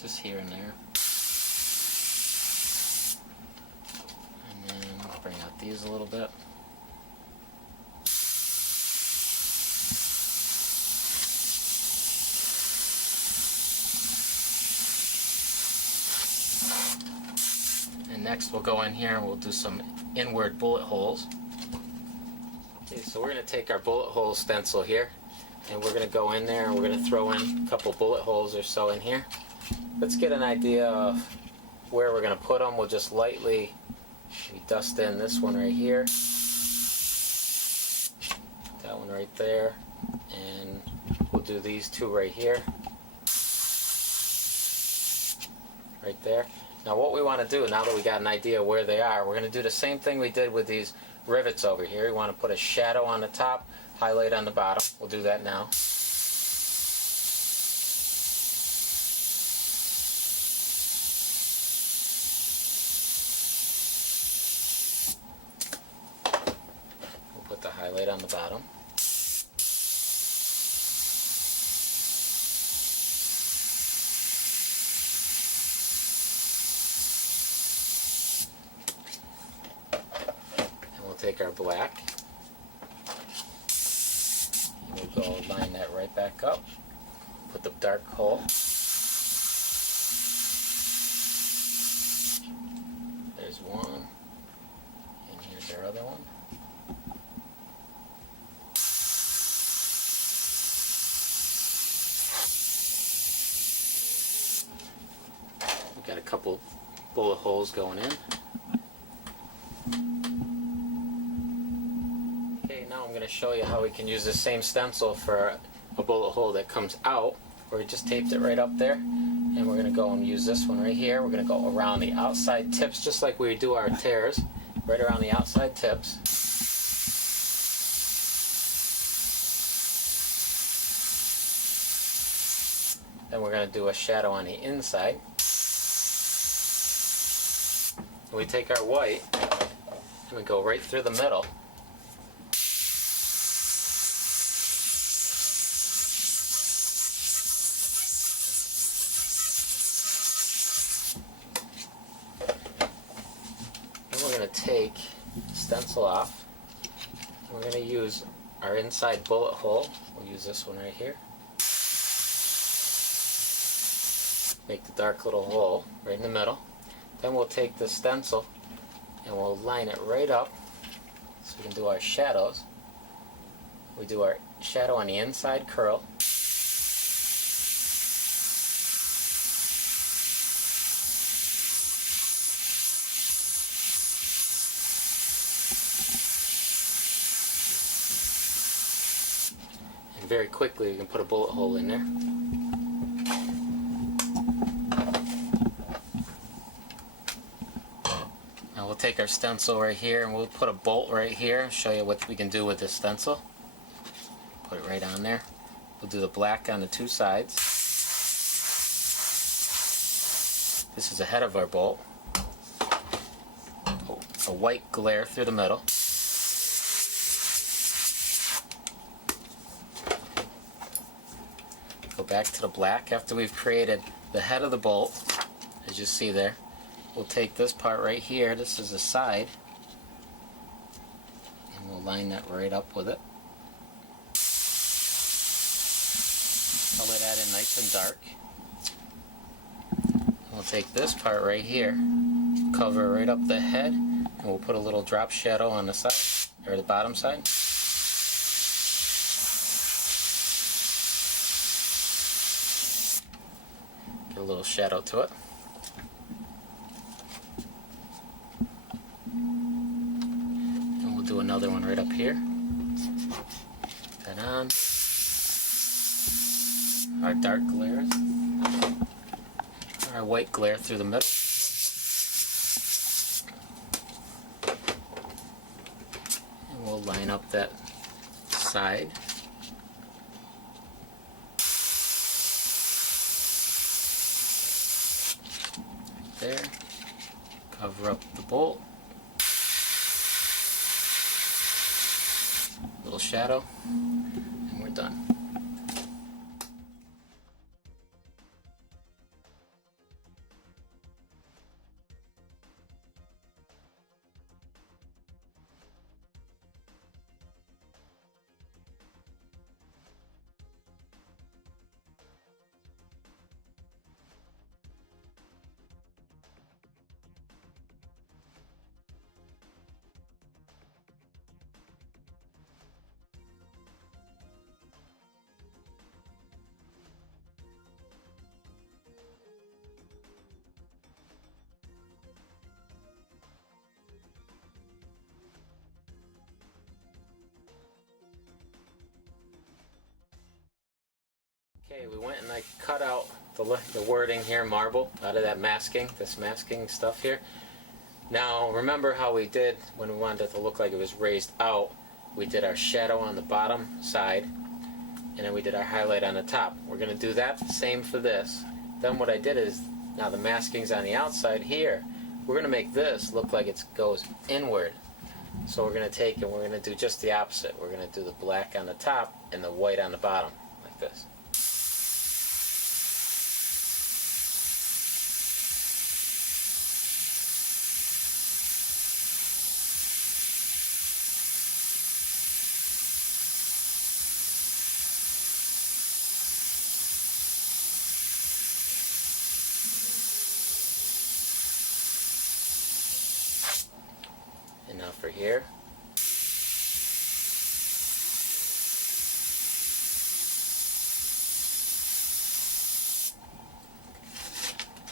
just here and there. And then I'll bring out these a little bit. And next we'll go in here and we'll do some inward bullet holes. Okay, so we're going to take our bullet hole stencil here and we're going to go in there and we're going to throw in a couple bullet holes or so in here. Let's get an idea of where we're going to put them. We'll just lightly dust in this one right here, that one right there, and we'll do these two right here, right there. Now what we want to do, now that we got an idea where they are, we're going to do the same thing we did with these rivets over here. We want to put a shadow on the top, highlight on the bottom. We'll do that now. We'll put the highlight on the bottom. Take our black, and we'll go line that right back up, put the dark hole, there's one, and here's our other one. We've got a couple bullet holes going in. I'm going to show you how we can use the same stencil for a bullet hole that comes out, where we just taped it right up there, and we're going to go and use this one right here. We're going to go around the outside tips just like we do our tears, right around the outside tips. Then we're going to do a shadow on the inside. And we take our white and we go right through the middle. We're going to take stencil off. We're going to use our inside bullet hole. We'll use this one right here. Make the dark little hole right in the middle. Then we'll take the stencil and we'll line it right up so we can do our shadows. We do our shadow on the inside curl. Very quickly we can put a bullet hole in there. Now we'll take our stencil right here and we'll put a bolt right here and show you what we can do with this stencil. Put it right on there. We'll do the black on the two sides. This is the head of our bolt. A white glare through the middle. Go back to the black after we've created the head of the bolt, as you see there. We'll take this part right here, this is the side, and we'll line that right up with it. Color that in nice and dark. And we'll take this part right here, cover right up the head, and we'll put a little drop shadow on the side, or the bottom side. A little shadow to it. And we'll do another one right up here. Put that on. Our dark glares. Our white glare through the middle. And we'll line up that side. There, cover up the bolt, little shadow, and we're done. Okay, we went and I cut out the wording here, marble, out of that masking, this masking stuff here. Now remember how we did when we wanted it to look like it was raised out. We did our shadow on the bottom side, and then we did our highlight on the top. We're going to do that same for this. Then what I did is, now the masking's on the outside here. We're going to make this look like it goes inward. So we're going to take and we're going to do just the opposite. We're going to do the black on the top and the white on the bottom, like this. And now for here,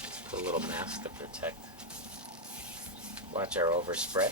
let's put a little mask to protect. Watch our overspray.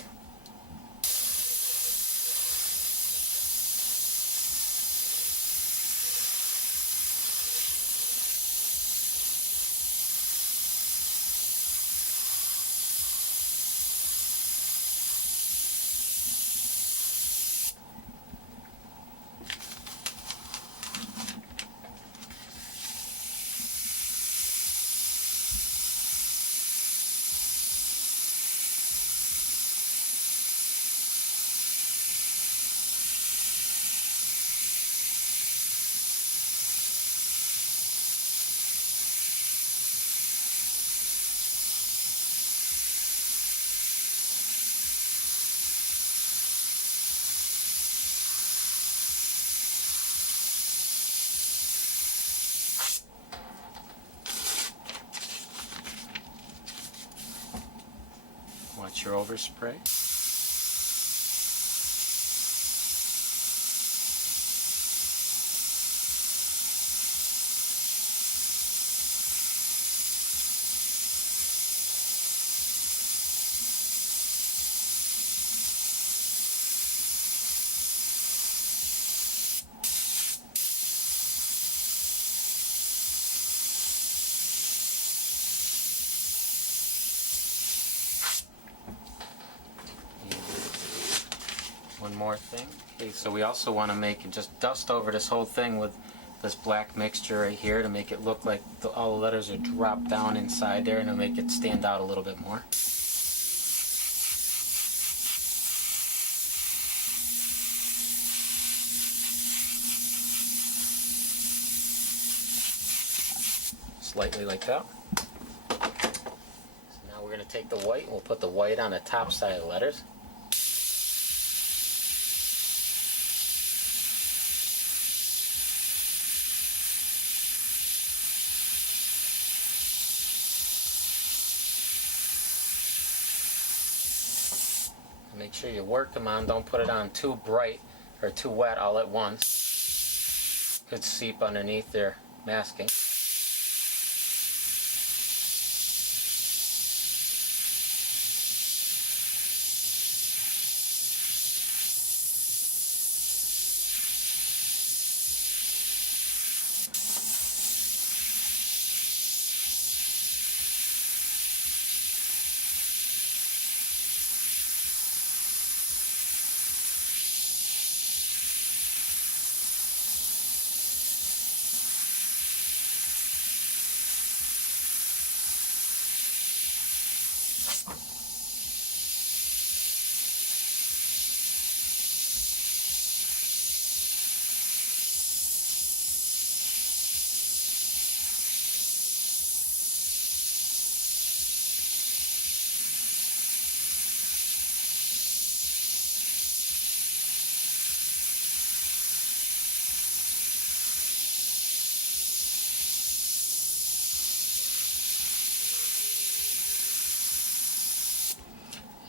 Watch your overspray. One more thing. Okay, so we also want to make it just dust over this whole thing with this black mixture right here to make it look like all the letters are dropped down inside there, and to make it stand out a little bit more. Slightly like that. So now we're going to take the white and we'll put the white on the top side of the letters. Make sure you work them on, don't put it on too bright or too wet all at once. Could seep underneath their masking.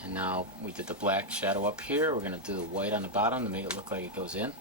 And now we did the black shadow up here. We're going to do the white on the bottom to make it look like it goes in.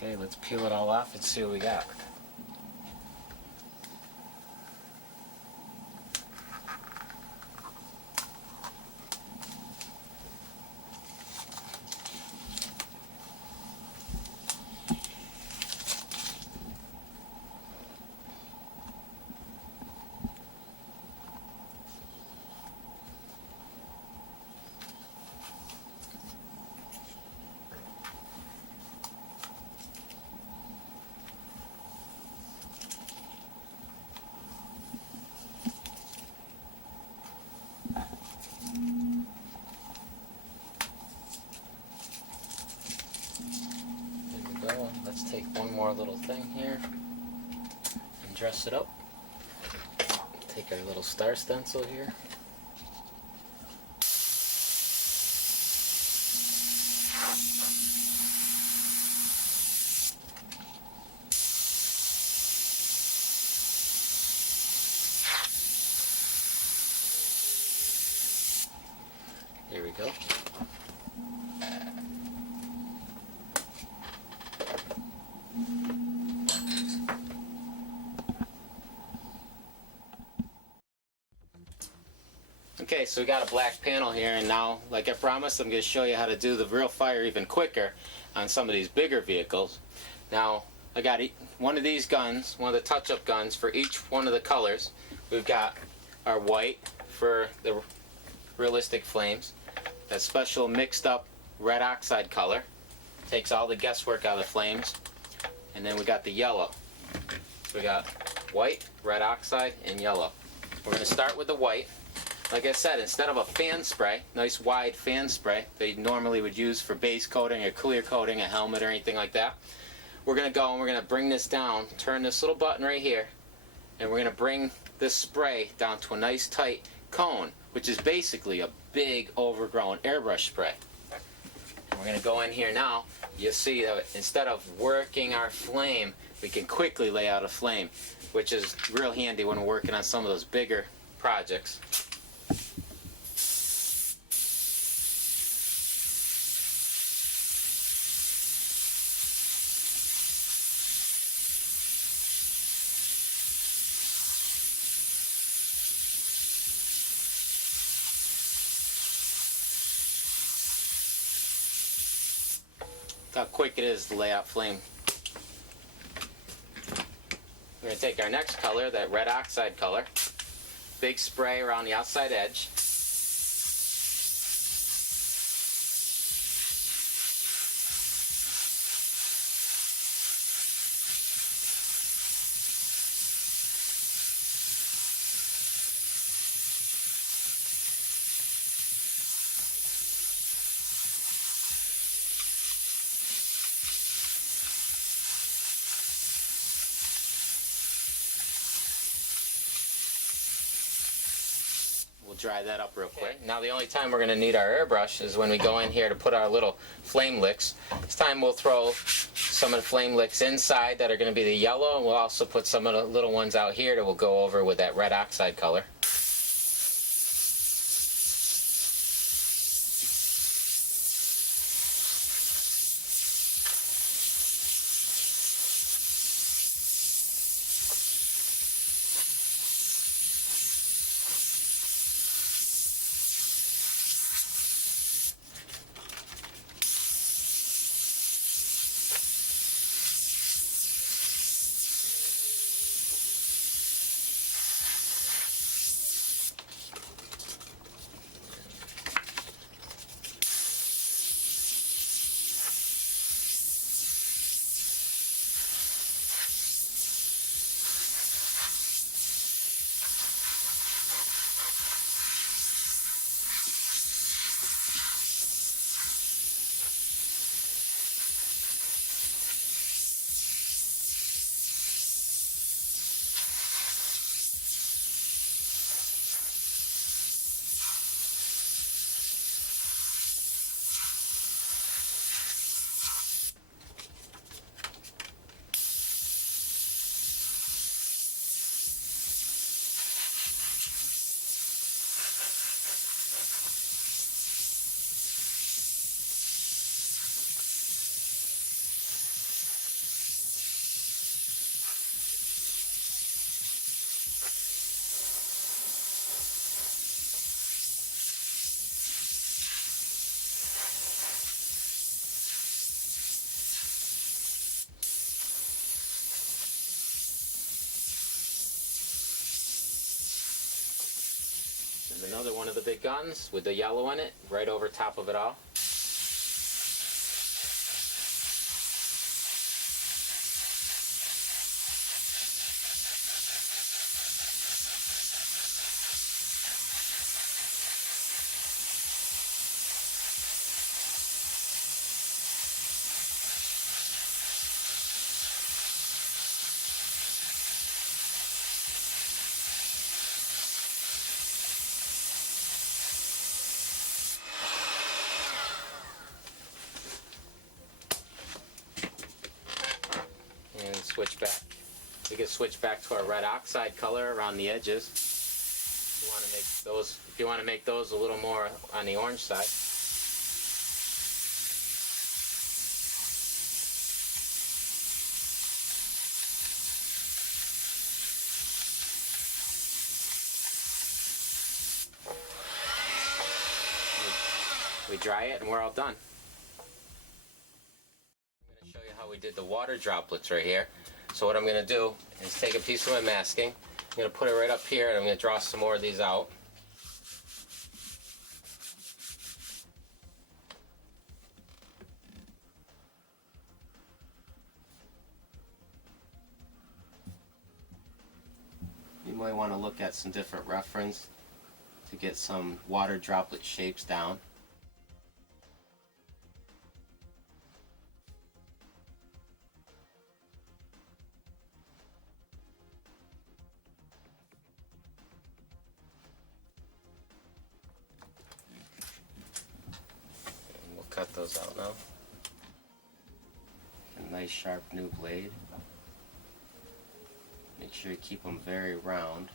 Okay, let's peel it all off and see what we got. Let's take one more little thing here and dress it up. Take our little star stencil here. There we go. Okay, so we got a black panel here, and now, like I promised, I'm going to show you how to do the real fire even quicker on some of these bigger vehicles. Now, I got one of these guns, one of the touch-up guns for each one of the colors. We've got our white for the realistic flames, that special mixed up red oxide color, takes all the guesswork out of the flames, and then we got the yellow. So we got white, red oxide, and yellow. We're going to start with the white. Like I said, instead of a fan spray, nice wide fan spray that you normally would use for base coating or clear coating a helmet or anything like that, we're going to go and we're going to bring this down, turn this little button right here, and we're going to bring this spray down to a nice tight cone, which is basically a big overgrown airbrush spray. And we're going to go in here now. You'll see that instead of working our flame, we can quickly lay out a flame, which is real handy when we're working on some of those bigger projects. How quick it is to lay out flame. We're going to take our next color, that red oxide color, big spray around the outside edge. We'll dry that up real quick. Now the only time we're going to need our airbrush is when we go in here to put our little flame licks. This time we'll throw some of the flame licks inside that are going to be the yellow, and we'll also put some of the little ones out here that we'll go over with that red oxide color. Another one of the big guns with the yellow in it, right over top of it all. And switch back. We can switch back to our red oxide color around the edges. If you want to make those a little more on the orange side. We dry it and we're all done. I'm going to show you how we did the water droplets right here. So what I'm going to do is take a piece of my masking, I'm going to put it right up here, and I'm going to draw some more of these out. You might want to look at some different reference to get some water droplet shapes down. And we'll cut those out now. A nice sharp new blade. Make sure you keep them very round.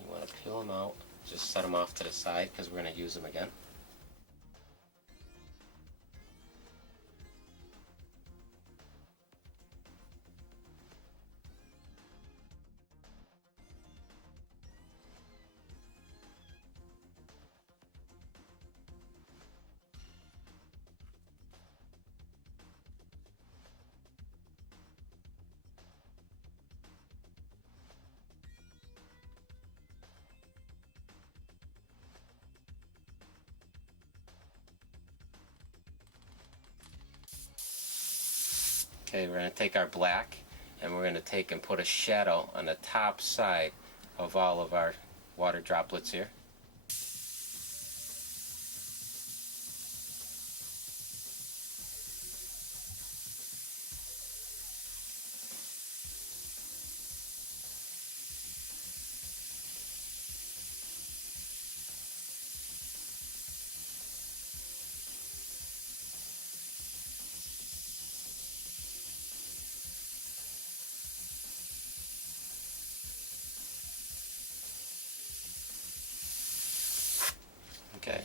You want to peel them out, just set them off to the side because we're going to use them again. Okay, we're going to take our black and we're going to take and put a shadow on the top side of all of our water droplets here. Okay.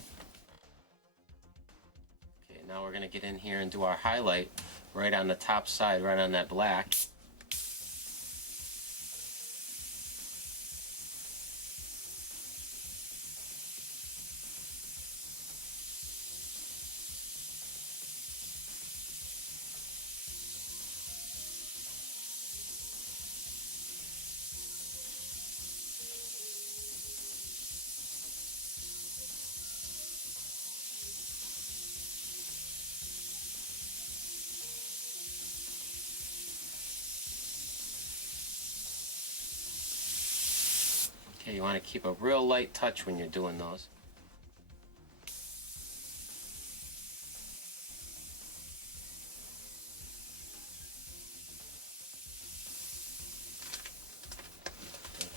Okay, now we're going to get in here and do our highlight right on the top side, right on that black. Okay, you want to keep a real light touch when you're doing those.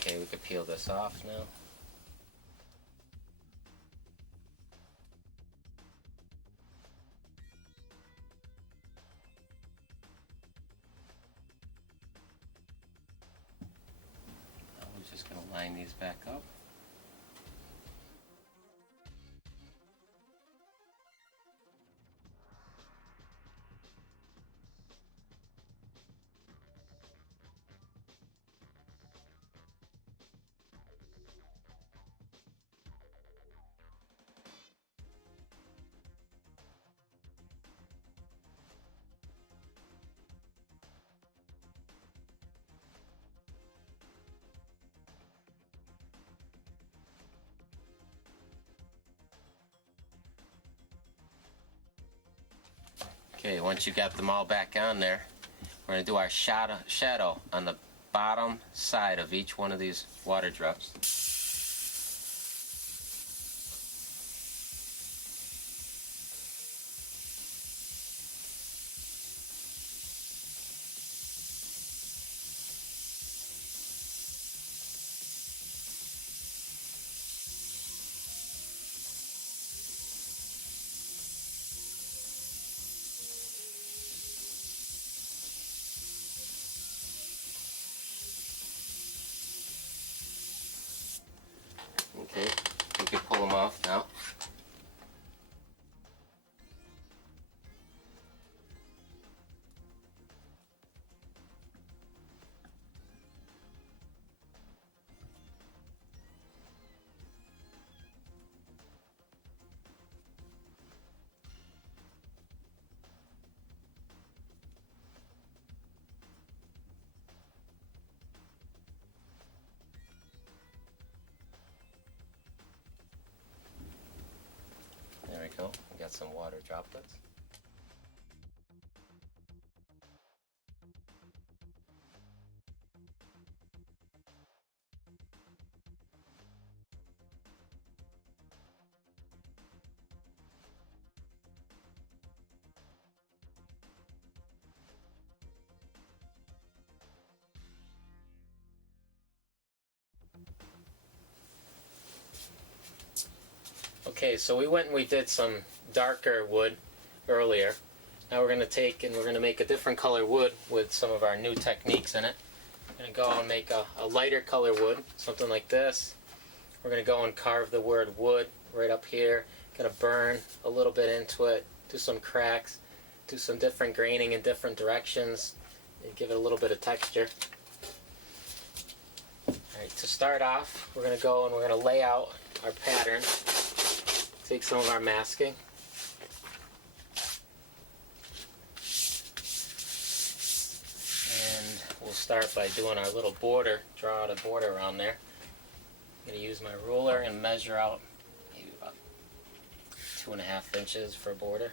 Okay, we can peel this off now. We're just going to line these back up. Okay, once you got them all back on there, we're going to do our shadow on the bottom side of each one of these water drops. Okay, we can pull them off now. There we go, we got some water droplets. Okay, so we went and we did some darker wood earlier. Now we're going to take and we're going to make a different color wood with some of our new techniques in it. We're going to go and make a lighter color wood, something like this. We're going to go and carve the word wood right up here. Going to burn a little bit into it, do some cracks, do some different graining in different directions, and give it a little bit of texture. Alright, to start off, we're going to go and we're going to lay out our pattern. Take some of our masking. And we'll start by doing our little border, draw out a border around there. I'm going to use my ruler and measure out maybe about 2.5 inches for a border.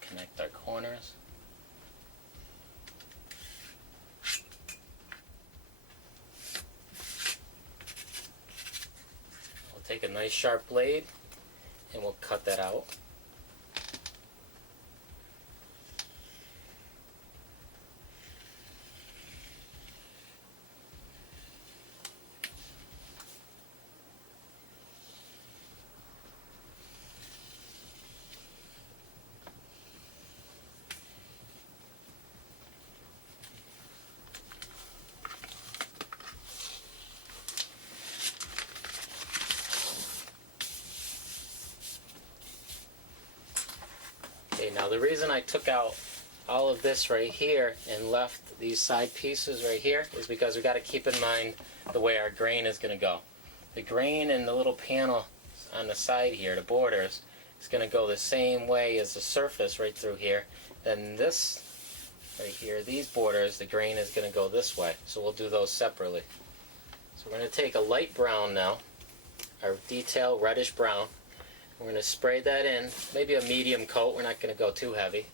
Connect our corners. We'll take a nice sharp blade and we'll cut that out. Okay, now the reason I took out all of this right here and left these side pieces right here is because we got to keep in mind the way our grain is going to go. The grain in the little panel on the side here, the borders, is going to go the same way as the surface right through here. Then this right here, these borders, the grain is going to go this way. So we'll do those separately. So we're going to take a light brown now, our detail reddish brown. We're going to spray that in, maybe a medium coat, we're not going to go too heavy.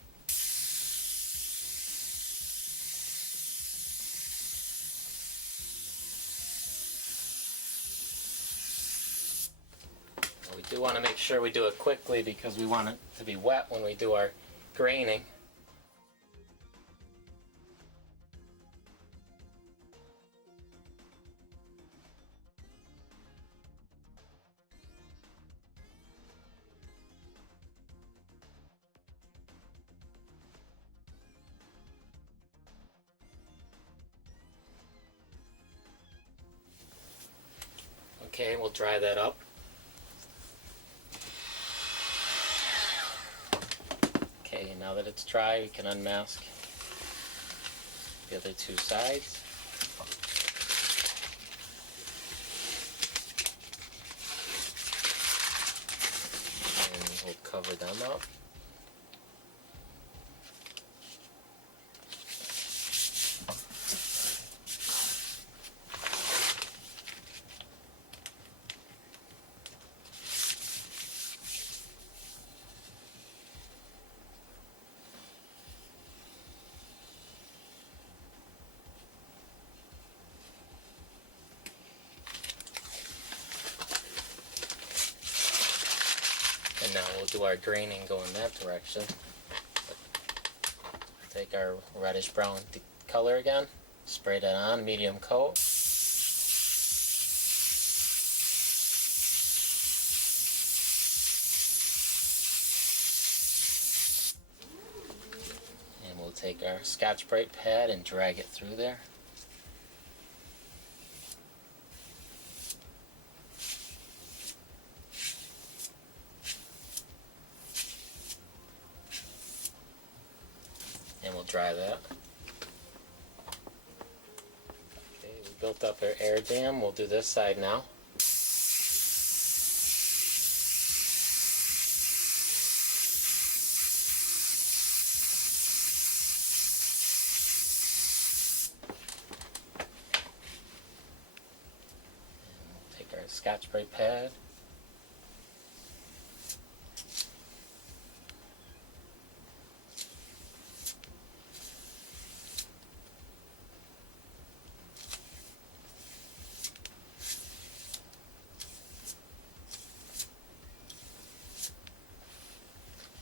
We do want to make sure we do it quickly because we want it to be wet when we do our graining. Okay, we'll dry that up. Okay, now that it's dry, we can unmask the other two sides. cover them up. And now we'll do our draining going that direction. Take our reddish brown color again, spray that on, medium coat. And we'll take our Scotch-Brite pad and drag it through there. And we'll dry that. Okay, we built up our air dam. We'll do this side now. And we'll take our Scotch-Brite pad.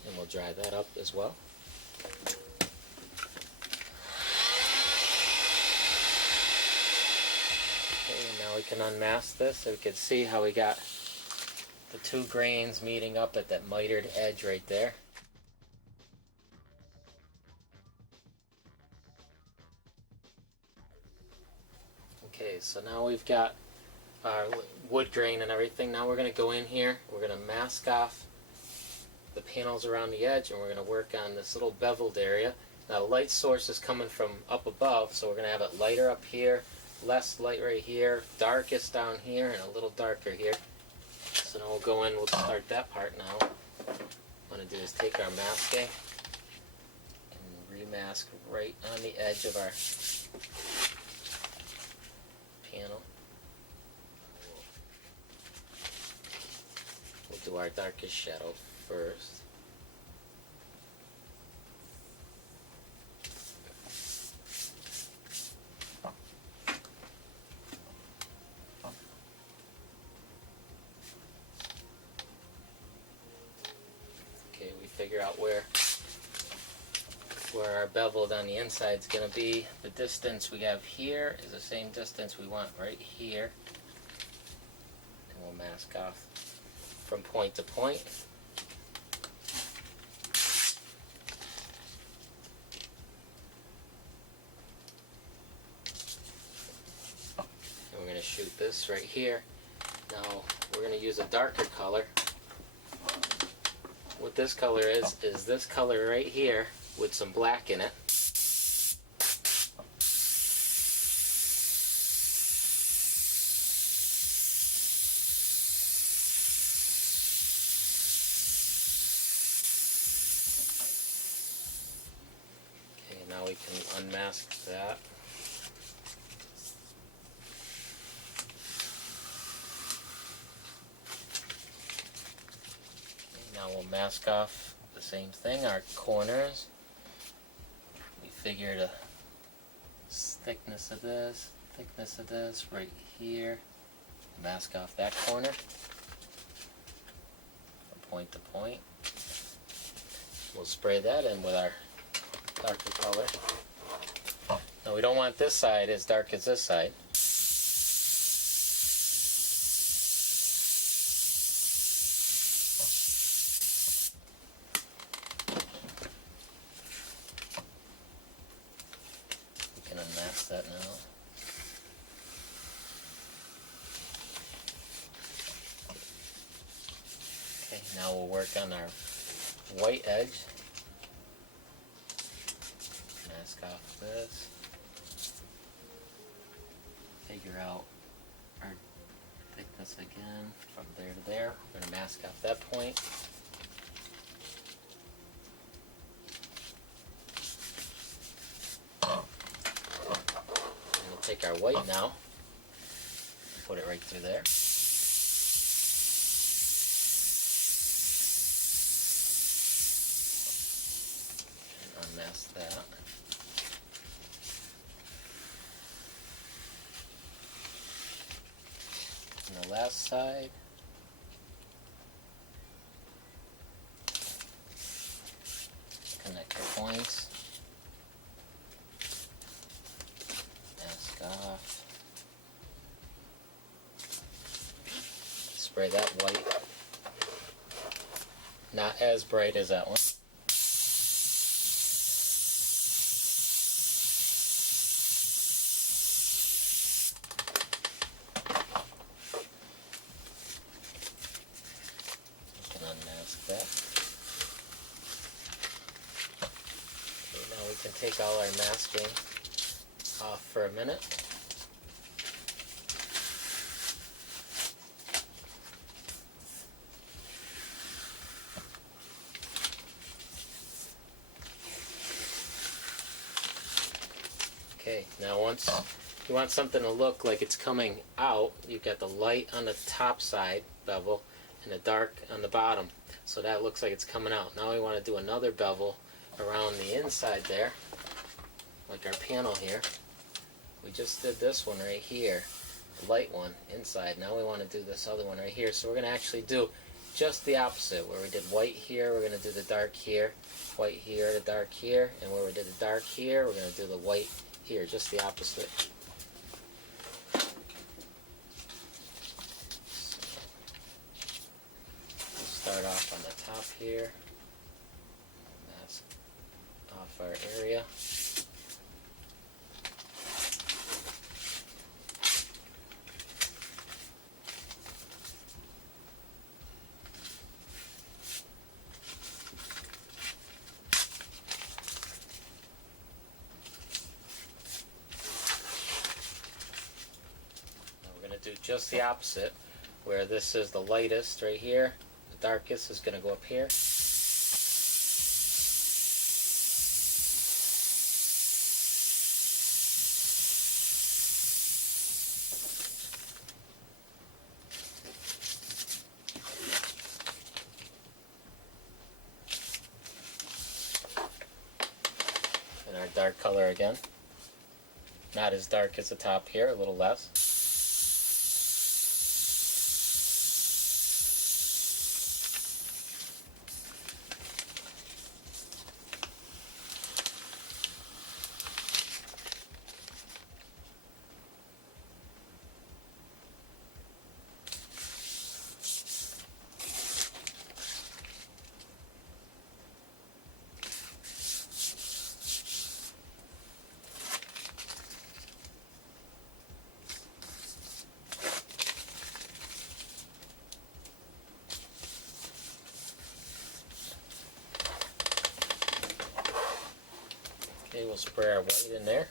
And we'll dry that up as well. Okay, now we can unmask this so we can see how we got the two grains meeting up at that mitered edge right there. Okay, so now we've got our wood grain and everything. Now we're going to go in here, we're going to mask off the panels around the edge, and we're going to work on this little beveled area. Now the light source is coming from up above, so we're going to have it lighter up here, less light right here, darkest down here, and a little darker here. So now we'll go in, we'll start that part now. What I'm going to do is take our masking and remask right on the edge of our panel. We'll do our darkest shadow first. Okay, we figure out where our beveled on the inside is going to be. The distance we have here is the same distance we want right here. And we'll mask off from point to point. And we're going to shoot this right here. Now we're going to use a darker color. What this color is this color right here with some black in it. Okay, now we can unmask that. Okay, now we'll mask off the same thing, our corners. We figure the thickness of this right here. Mask off that corner from point to point. We'll spray that in with our darker color. Now we don't want this side as dark as this side. We can unmask that now. Okay, now we'll work on our white edge. Mask off this. Figure out our thickness again from there to there. We're going to mask off that point. Take our white now, put it right through there. And unmask that. And the last side. Connect the points. Mask off. Spray that white. Not as bright as that one. You can unmask that. Okay, now we can take all our masking off for a minute. Okay, now once you want something to look like it's coming out, you've got the light on the top side bevel and the dark on the bottom. So that looks like it's coming out. Now we want to do another bevel around the inside there, like our panel here. We just did this one right here, the light one inside. Now we want to do this other one right here. So we're going to actually do just the opposite. Where we did white here, we're going to do the dark here. White here, the dark here. And where we did the dark here, we're going to do the white here, just the opposite. We'll start off on the top here. Mask off our area. Do just the opposite, where this is the lightest right here, the darkest is going to go up here. And our dark color again, not as dark as the top here, a little less. Okay, we'll spray our white in there.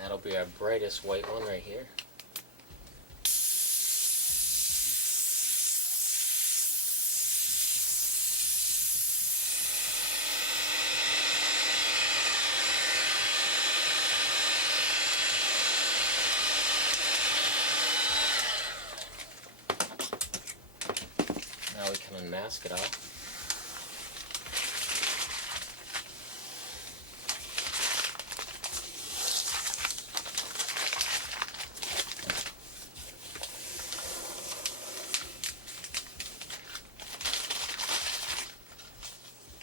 That'll be our brightest white one right here. Now we can unmask it all.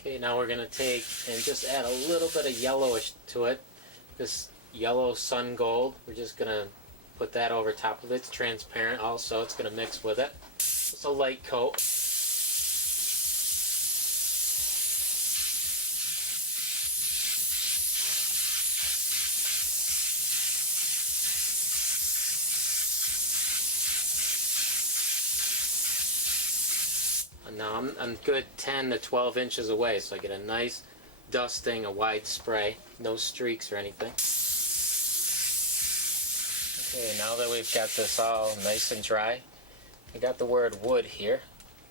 Okay, now we're going to take and just add a little bit of yellowish to it. This yellow sun gold. We're just gonna put that over top of it. It's transparent also, it's gonna mix with it. It's a light coat. And now I'm good 10 to 12 inches away, so I get a nice dusting, a wide spray, no streaks or anything. Okay, now that we've got this all nice and dry, we got the word wood here.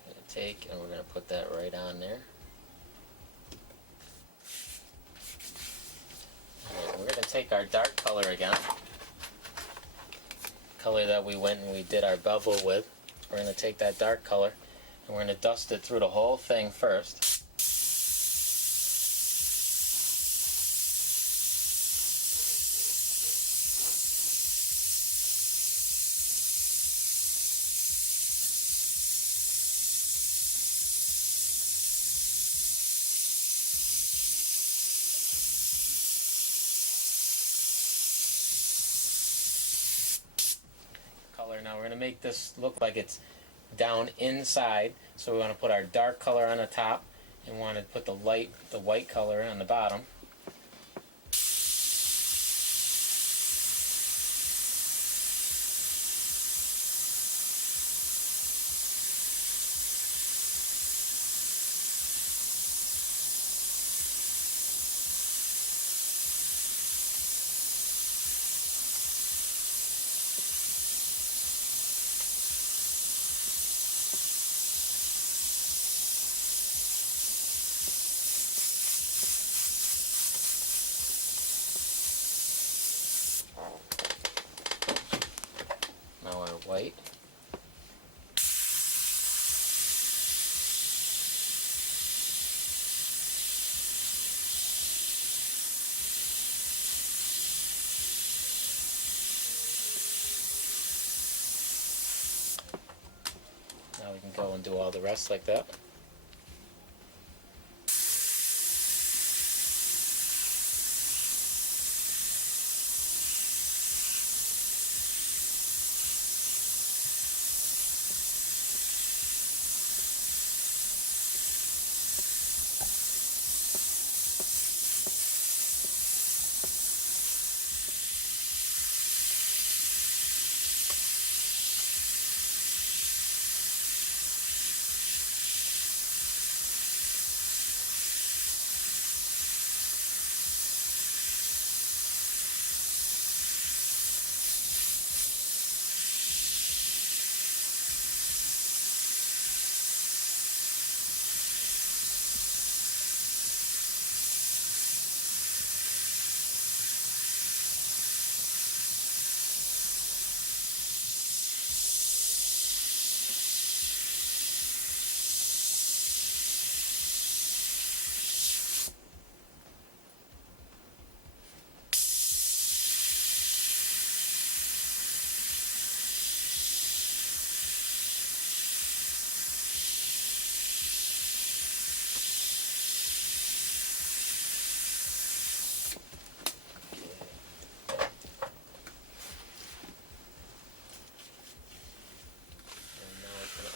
I'm going to take and we're going to put that right on there. And we're going to take our dark color again, color that we went and we did our bevel with. We're going to take that dark color and we're going to dust it through the whole thing first. Color. Now we're going to make this look like it's down inside, so we want to put our dark color on the top and want to put the white color on the bottom. Now our white. Now we can go and do all the rest like that.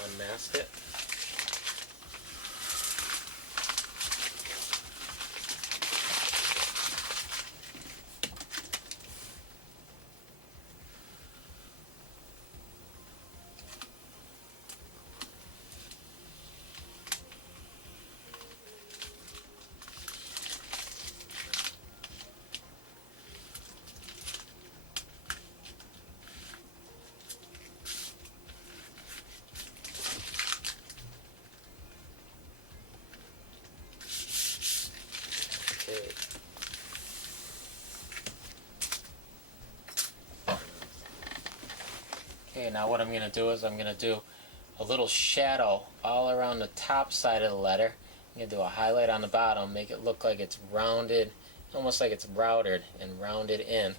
Unmask it. Okay, now what I'm going to do is I'm going to do a little shadow all around the top side of the letter. I'm going to do a highlight on the bottom, make it look like it's rounded, almost like it's routed and rounded in.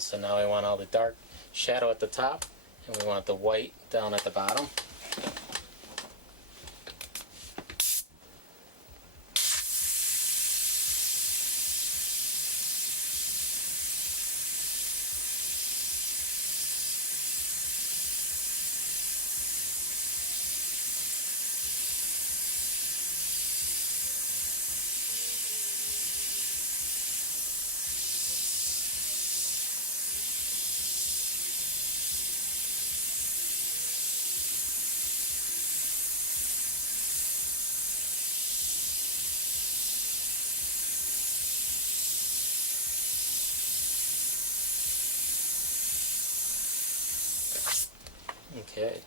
So now we want all the dark shadow at the top, and we want the white down at the bottom. Okay.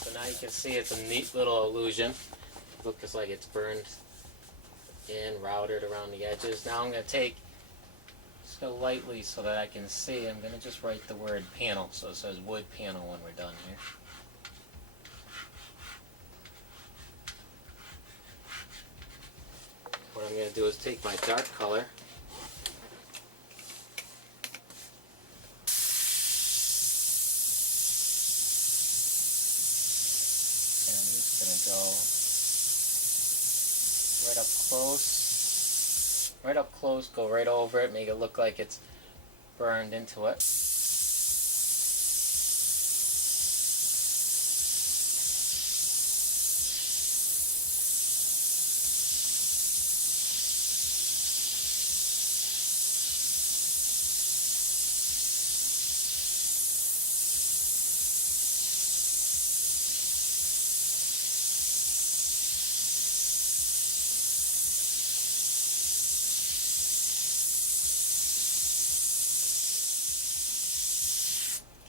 So now you can see it's a neat little illusion. Looks like it's burned in, routed around the edges. Now I'm going to just go lightly so that I can see. I'm going to just write the word panel. So it says wood panel when we're done here. What I'm going to do is take my dark color. Right up close, go right over it, make it look like it's burned into it.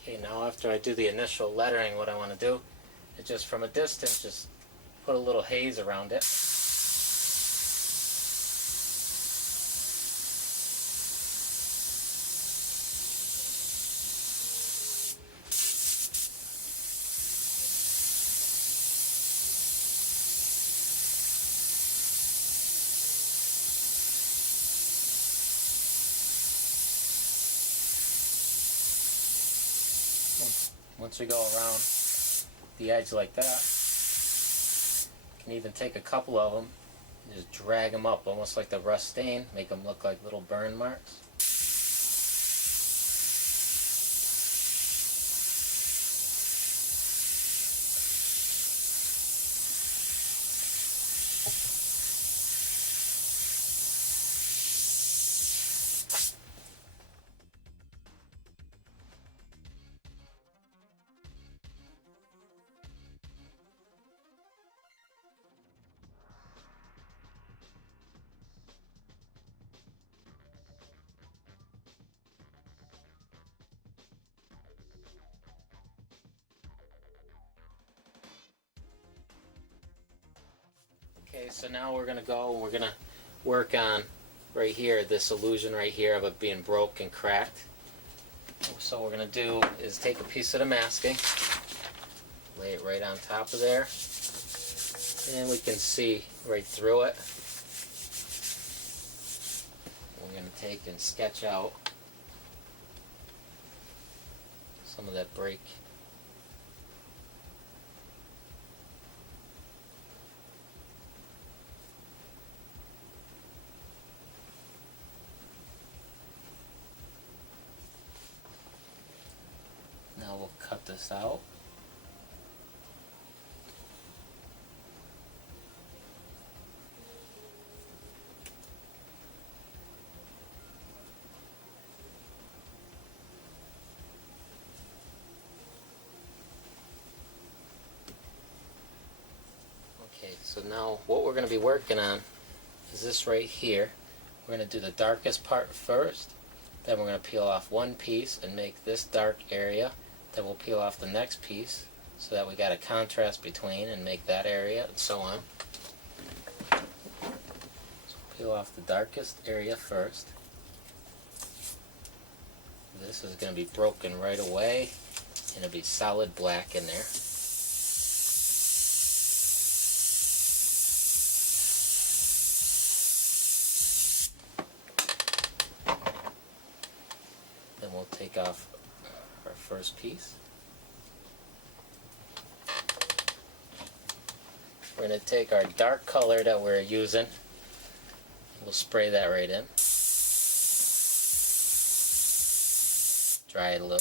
Okay, now after I do the initial lettering, what I want to do is just from a distance, just put a little haze around it. Once we go around the edge like that, you can even take a couple of them and just drag them up almost like the rust stain, make them look like little burn marks. Okay, so now we're going to work on right here, this illusion right here of it being broke and cracked. So what we're going to do is take a piece of the masking, lay it right on top of there, and we can see right through it. We're going to take and sketch out some of that break. Now we'll cut this out. Okay, so now what we're going to be working on is this right here. We're going to do the darkest part first, then we're going to peel off one piece and make this dark area. Then we'll peel off the next piece so that we got a contrast between and make that area and so on. So peel off the darkest area first. This is going to be broken right away and it'll be solid black in there. we'll take off our first piece. We're going to take our dark color that we're using. We'll spray that right in. Dry it a little.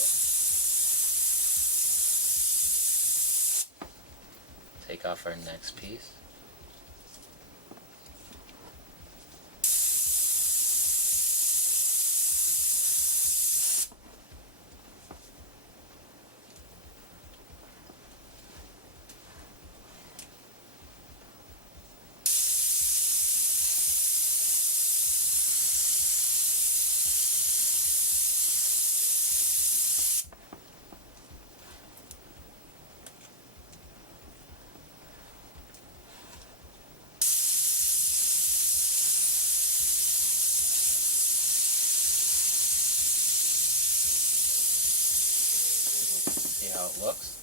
Take off our next piece. See how it looks.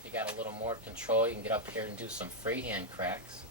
If you got a little more control, you can get up here and do some freehand cracks.